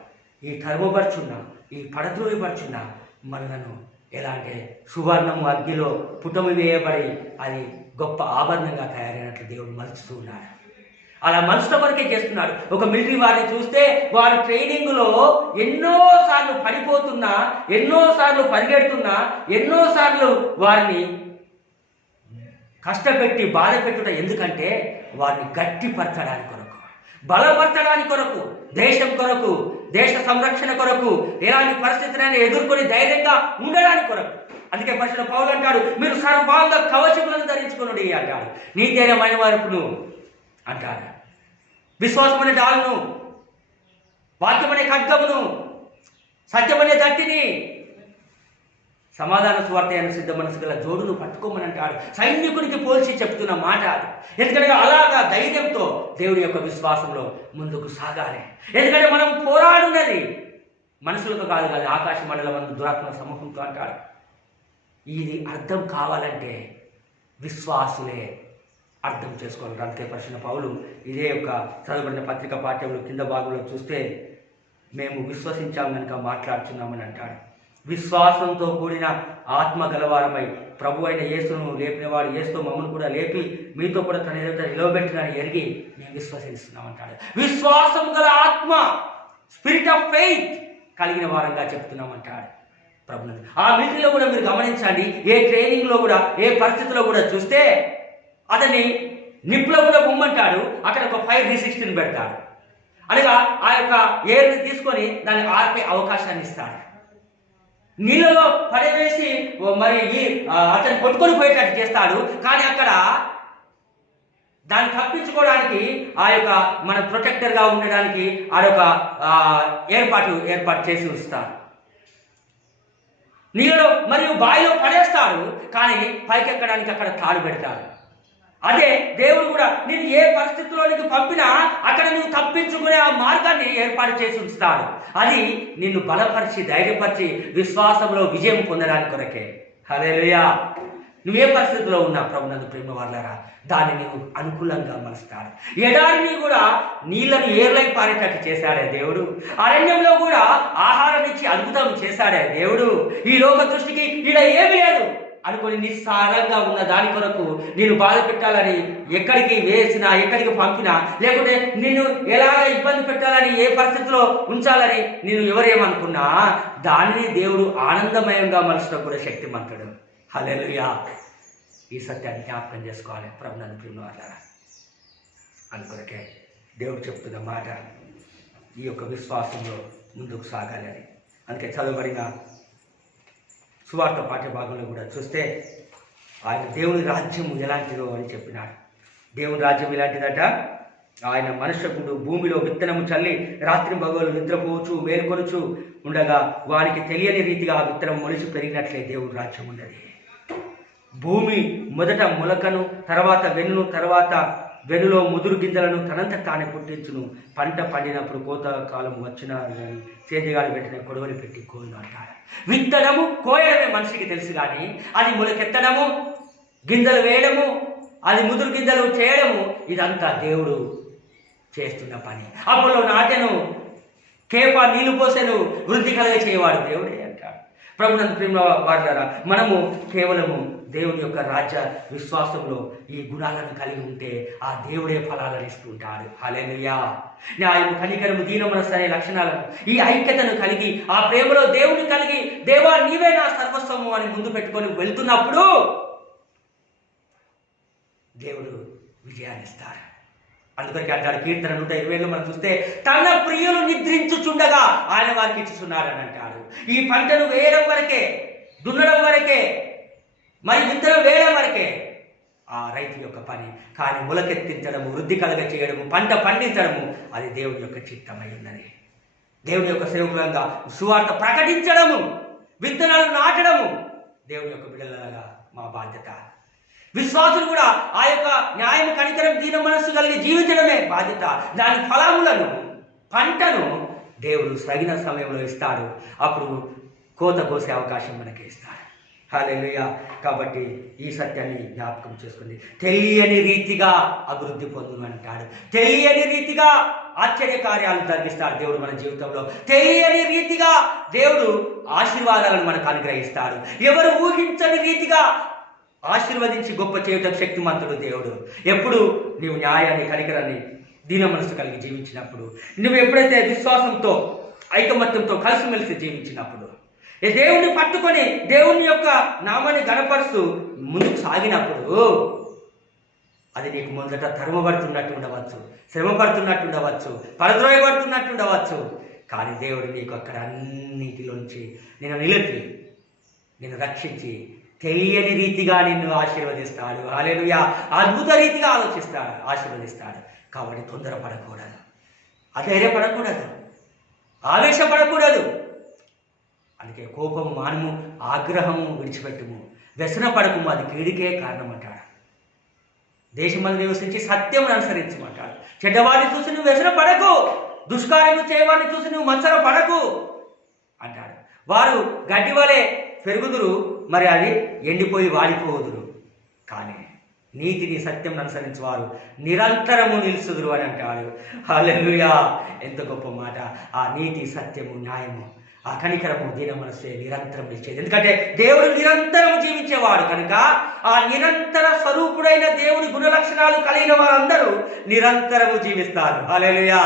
ఈ తరుమపరుచున్న, ఈ పడద్రోయపరుచున్న మనలను ఎలా అంటే సువర్ణము అగ్నిలో పుటము వేయబడి అది గొప్ప ఆభరణంగా తయారైనట్లు దేవుడు మలుచుతూ ఉన్నాడు. అలా మలుచడం వరకే చేస్తున్నాడు. ఒక మిలిటరీ వారిని చూస్తే వారు ట్రైనింగ్లో ఎన్నోసార్లు పడిపోతున్నా, ఎన్నోసార్లు పరిగెడుతున్నా, ఎన్నోసార్లు వారిని కష్టపెట్టి బాధ పెట్టుట. ఎందుకంటే వారిని గట్టిపరచడానికి కొరకు, బలపరచడానికి కొరకు, దేశం కొరకు, దేశ సంరక్షణ కొరకు, ఎలాంటి పరిస్థితులైనా ఎదుర్కొని ధైర్యంగా ఉండడానికి కొరకు. అందుకే పరిశుద్ధ పౌలు అంటాడు, మీరు సర్వాంగ కవచములను ధరించుకునుడి అంటాడు. నీతిమైన వరకును అంటాడు, విశ్వాసమనే డాలును, వాక్యమనే ఖడ్గమును, సత్యమనే దట్టిని, సమాధాన సువార్త అయిన సిద్ధ మనసు గల జోడును పట్టుకోమని అంటాడు. సైనికునికి పోల్చి చెప్తున్న మాట అది. ఎందుకంటే అలాగా ధైర్యంతో దేవుడి యొక్క విశ్వాసంలో ముందుకు సాగాలి. ఎందుకంటే మనం పోరాడున్నది మనుషులతో కాదు, ఆకాశ మండలం మన దురాత్మ సమూహంతో అంటాడు. ఇది అర్థం కావాలంటే విశ్వాసులే అర్థం చేసుకోవాలి. అందుకే పరిశుద్ధ పౌలు ఇదే యొక్క చదవబడిన పత్రిక పాఠ్యంలో కింద భాగంలో చూస్తే, మేము విశ్వసించాము కనుక మాట్లాడుతున్నామని అంటాడు. విశ్వాసంతో కూడిన ఆత్మ గలవారమై ప్రభు అయిన యేసును లేపినవాడు యేసుతో మమ్మల్ని కూడా లేపి మీతో కూడా తన ఎదుట నిలవబెట్టినని ఎరిగి మేము విశ్వసిస్తున్నామంటాడు. విశ్వాసం గల ఆత్మ, స్పిరిట్ ఆఫ్ ఫెయిత్ కలిగిన వారంగా చెప్తున్నామంటాడు ప్రభు. ఆ మిలిటరీలో కూడా మీరు గమనించండి, ఏ ట్రైనింగ్లో కూడా ఏ పరిస్థితిలో కూడా చూస్తే అతన్ని నిప్పులో కూడా బొమ్మంటాడు, అక్కడ ఒక ఫైర్ రెసిస్టెంట్ పెడతాడు. అనగా ఆ యొక్క ఎయిర్ని తీసుకొని దాన్ని ఆర్పే అవకాశాన్ని ఇస్తాడు. నీళ్ళలో పడవేసి మరి అతను కొట్టుకొని పోయేటట్టు చేస్తాడు. కానీ అక్కడ దాన్ని తప్పించుకోవడానికి ఆ యొక్క మన ప్రొటెక్టర్గా ఉండడానికి ఆడొక ఏర్పాటు చేసి ఉంచుతాడు. నీళ్ళలో మరియు బావిలో పడేస్తాడు, కానీ పైకెక్కడానికి అక్కడ తాడు పెడతాడు. అదే దేవుడు కూడా నిన్ను ఏ పరిస్థితిలోనికి పంపినా అక్కడ నువ్వు తప్పించుకునే ఆ మార్గాన్ని ఏర్పాటు చేసి ఉంచుతాడు. అది నిన్ను బలపరిచి ధైర్యపరిచి విశ్వాసంలో విజయం పొందడానికి కొరకే. హల్లెలూయా. నువ్వే పరిస్థితిలో ఉన్నా ప్రభునందు ప్రేమ వాళ్ళరా, దాన్ని నీవు అనుకూలంగా మలుస్తాడు. ఎడారిని కూడా నీళ్లను ఏర్లై పారేటట్టు చేశాడే దేవుడు. అరణ్యంలో కూడా ఆహారం ఇచ్చి అద్భుతం చేశాడే దేవుడు. ఈ లోక దృష్టికి ఈడ ఏమి లేదు అనుకొని నిస్సారంగా ఉన్న దాని కొరకు నేను బాధ పెట్టాలని ఎక్కడికి వేసినా, ఎక్కడికి పంపినా, లేకుంటే నిన్ను ఎలాగ ఇబ్బంది పెట్టాలని, ఏ పరిస్థితిలో ఉంచాలని నేను ఎవరేమనుకున్నా దానిని దేవుడు ఆనందమయంగా మలచడం కూడా శక్తిమంతుడు. హల్లెలూయా. ఈ సత్యాన్ని జ్ఞాపకం చేసుకోవాలి ప్రభునందు ప్రేమ వాళ్ళారా. అందుకొరకే దేవుడు చెప్తున్న మాట ఈ యొక్క విశ్వాసంలో ముందుకు సాగాలి అని. అందుకే చదవబడిన సువార్త పాఠ్యభాగంలో కూడా చూస్తే ఆయన దేవుని రాజ్యము ఎలాంటిదో అని చెప్పినాడు. దేవుని రాజ్యం ఎలాంటిదట, ఆయన మనుష్యుడు భూమిలో విత్తనము చల్లి రాత్రి పగలు నిద్రపోవచ్చు మేల్కొనుచు ఉండగా వారికి తెలియని రీతిగా ఆ విత్తనం మొలిచి పెరిగినట్లే దేవుని రాజ్యం ఉన్నది. భూమి మొదట మొలకను, తర్వాత వెన్నును, తర్వాత వెన్నులో ముదురు గింజలను తనంత తానే పుట్టించును. పంట పండినప్పుడు కోత కాలం వచ్చిన సేద్యగాడు పెట్టిన కొడవలి పెట్టి కోయను అంటారు. విత్తడము కోయడమే మనిషికి తెలుసు, కానీ అది మొలకెత్తడము, గింజలు వేయడము, అది ముదురు గింజలు చేయడము, ఇదంతా దేవుడు చేస్తున్న పని. అప్పుడు నాటెను, కేపా నీళ్లు పోసెను, వృద్ధి కలగ చేయవాడు దేవుడే అంటాడు. ప్రభునందు ప్రేమ వారులారా, మనము కేవలము దేవుని యొక్క రాజ్య విశ్వాసంలో ఈ గుణాలను కలిగి ఉంటే ఆ దేవుడే ఫలాలను ఇస్తుంటాడు. హల్లెలూయా. న్యాయము, కనికరము, దీన మనస్సు అనే లక్షణాలను, ఈ ఐక్యతను కలిగి ఆ ప్రేమలో దేవుని కలిగి దేవా నీవే నా సర్వస్వము అని ముందు పెట్టుకొని వెళ్తున్నప్పుడు దేవుడు విజయాన్ని ఇస్తాడు. అందుకొరికి అంటాడు కీర్తన 120లో మనం చూస్తే, తన ప్రియులు నిద్రించుచుండగా ఆయన వారికి ఇచ్చుచున్నాడని అంటాడు. ఈ పంటను వేయడం వరకే, దున్నడం వరకే, మరి విత్తనం వేయడం వరకే ఆ రైతు యొక్క పని. కానీ మొలకెత్తించడము, వృద్ధి కలగ చేయడము, పంట పండించడము అది దేవుని యొక్క చిత్తమై ఉన్నది. దేవుని యొక్క సేవకులంగా సువార్త ప్రకటించడము, విత్తనాలు నాటడము దేవుని యొక్క బిడ్డలగా మా బాధ్యత. విశ్వాసులు కూడా ఆ యొక్క న్యాయం, కనికరం, దీన మనస్సు కలిగి జీవించడమే బాధ్యత. దాని ఫలములను, పంటను దేవుడు సరైన సమయంలో ఇస్తాడు. అప్పుడు కోత కోసే అవకాశం మనకి ఇస్తాడు. హల్లెలూయా. కాబట్టి ఈ సత్యాన్ని జ్ఞాపకం చేసుకుంది. తెలియని రీతిగా అభివృద్ధి పొందును అంటాడు. తెలియని రీతిగా ఆశ్చర్య కార్యాలు జరిగిస్తాడు దేవుడు మన జీవితంలో. తెలియని రీతిగా దేవుడు ఆశీర్వాదాలను మనకు అనుగ్రహిస్తాడు. ఎవరు ఊహించని రీతిగా ఆశీర్వదించి గొప్ప చేయటం శక్తిమంతుడు దేవుడు. ఎప్పుడు నీవు న్యాయాన్ని, కనికరాన్ని, దీన మనసు కలిగి జీవించినప్పుడు, నువ్వు ఎప్పుడైతే విశ్వాసంతో, ఐకమత్యంతో కలిసిమెలిసి జీవించినప్పుడు, దేవుణ్ణి పట్టుకొని దేవుని యొక్క నామాన్ని గణపరుస్తూ ముందుకు సాగినప్పుడు అది నీకు మొదట తరుమబడుతున్నట్టు ఉండవచ్చు, శ్రమ పడుతున్నట్టు ఉండవచ్చు, పరద్రోయబడుతున్నట్టు ఉండవచ్చు. కానీ దేవుడు నీకు అక్కడ అన్నిటిలోంచి నిన్ను నిలిపి, నిన్ను రక్షించి తెలియని రీతిగా నిన్ను ఆశీర్వదిస్తాడు. హల్లెలూయా. అద్భుత రీతిగా ఆశీర్వదిస్తాడు. కాబట్టి తొందరపడకూడదు, అధైర్యపడకూడదు, ఆవేశపడకూడదు. అందుకే కోపము మానము, ఆగ్రహము విడిచిపెట్టుము, వ్యసన పడకము, అది కీడికే కారణం అంటాడు. దేశమందు నివసించి సత్యమును అనుసరించమంటాడు. చెడ్డవాడిని చూసి నువ్వు వ్యసన పడకు, దుష్కార్యము చేయవాడిని చూసి నువ్వు మత్సర పడకు అంటాడు. వారు గడ్డి వలె పెరుగుదురు, మరి అది ఎండిపోయి వాడిపోదురు. కానీ నీతిని, సత్యం అనుసరించి వారు నిరంతరము నిలుచుదురు అని అంటాడు. హల్లెలూయా. ఎంత గొప్ప మాట. ఆ నీతి, సత్యము, న్యాయము ఆ కనికరము దీన మనసే నిరంతరం ఇచ్చేది. ఎందుకంటే దేవుడు నిరంతరం జీవించేవాడు కనుక ఆ నిరంతర స్వరూపుడైన దేవుడి గుణలక్షణాలు కలిగిన వారందరూ నిరంతరము జీవిస్తారు. హల్లెలూయా.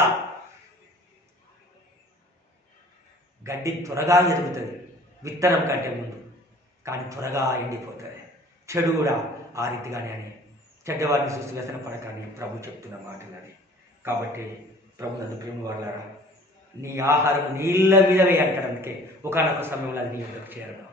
గడ్డి త్వరగా ఎదుగుతుంది విత్తనం కంటే ముందు, కానీ త్వరగా ఎండిపోతుంది. చెడు కూడా ఆ రీతిగానే అని చెడ్డవారిని చూసి వ్యసన పడకని ప్రభు చెప్తున్న మాటలు అది. కాబట్టి ప్రభు నన్ను ప్రేమ వాళ్ళారా, నీ ఆహారం నీళ్ళ మీద వేయంటాడు. అందుకే ఒకనొక సమయంలో అది నీ యొక్కకు చేరడం.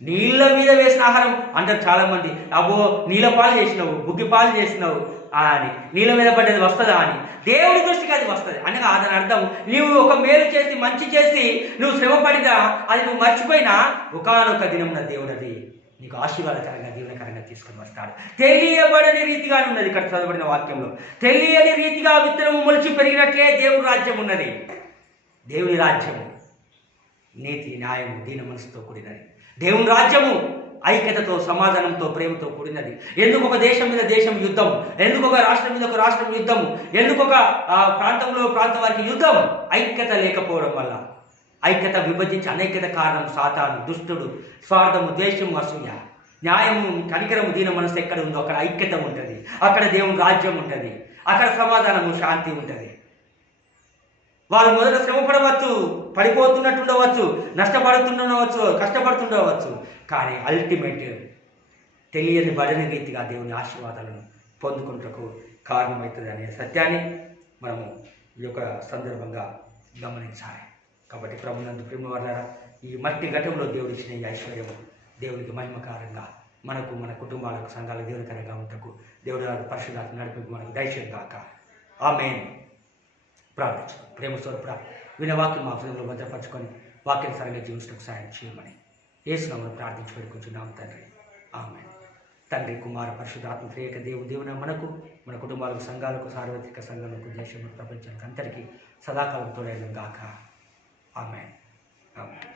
నీళ్ళ మీద వేసిన ఆహారం అంటారు చాలామంది, అబ్బో నీళ్ళ పాలు చేసినావు, బుగ్గి పాలు చేసినావు అని, నీళ్ళ మీద పడ్డది వస్తుందా అని. దేవుడి దృష్టికి అది వస్తుంది అనగా దాని అర్థం, నువ్వు ఒక మేలు చేసి మంచి చేసి నువ్వు శ్రమ పడినా అది నువ్వు మర్చిపోయినా ఒకనొక దినమున దేవుడు అది నీకు ఆశీర్వాదకరంగా దీవెనకరంగా తీసుకొని వస్తాడు. తెలియబడని రీతిగానే ఉన్నది ఇక్కడ చదవబడిన వాక్యంలో. తెలియని రీతిగా విత్తనము మొలిచి పెరిగినట్లే దేవుడి రాజ్యం ఉన్నది. దేవుని రాజ్యము నీతి న్యాయము దీన మనసుతో కూడినది. దేవుని రాజ్యము ఐక్యతతో సమాధానంతో ప్రేమతో కూడినది. ఎందుకు ఒక దేశం మీద దేశం యుద్ధం, ఎందుకు ఒక రాష్ట్రం మీద ఒక రాష్ట్రం యుద్ధము, ఎందుకు ఒక ప్రాంతంలో ప్రాంతం వారికి యుద్ధం? ఐక్యత లేకపోవడం వల్ల. ఐక్యత విభజించి అనైక్యత కారణం సాతాను, దుష్టుడు, స్వార్థము, ద్వేషము, అసూయ. న్యాయము కనికరము దీన మనసు ఎక్కడ ఉందో అక్కడ ఐక్యత ఉంటుంది, అక్కడ దేవుని రాజ్యం ఉంటుంది, అక్కడ సమాధానము శాంతి ఉంటుంది. వాళ్ళు మొదట శ్రమపడవచ్చు, పడిపోతున్నట్టుండవచ్చు, నష్టపడుతుండవచ్చు, కష్టపడుతుండవచ్చు, కానీ అల్టిమేట్ తెలియని బడని రీతిగా దేవుని ఆశీర్వాదాలను పొందుకుంటకు కారణమవుతుంది అనే సత్యాన్ని మనము ఈ యొక్క సందర్భంగా గమనించాలి. కాబట్టి ప్రభునందు ప్రేమ వారలారా, ఈ మట్టి ఘటంలో దేవుడు ఇచ్చిన ఈ ఐశ్వర్యము దేవునికి మహిమకారంగా మనకు, మన కుటుంబాలకు, సంఘాలకు దేవునికరంగా ఉంటకు దేవుడు పరిశుద్ధాత్మ నడిపి మనకు దయచేయను గాక. ఆమేన్. ప్రార్థించు. ప్రేమ స్వరూపుడా, విన్న వాక్యం మా హృదయంలో భద్రపరచుకొని వాక్యానుసారంగా జీవించడానికి సాయం చేయమని యేసునామములో ప్రార్థించి పెట్టుకుంటున్నాం తండ్రి. ఆమేన్. తండ్రి, కుమార, పరిశుద్ధాత్మ త్రియేక దేవుని మనకు, మన కుటుంబాలకు, సంఘాలకు, సార్వత్రిక సంఘాలకు, దేశంలో, ప్రపంచానికి అందరికీ సదాకాలం తోడైన గాక. ఆమేన్. ఆమేన్.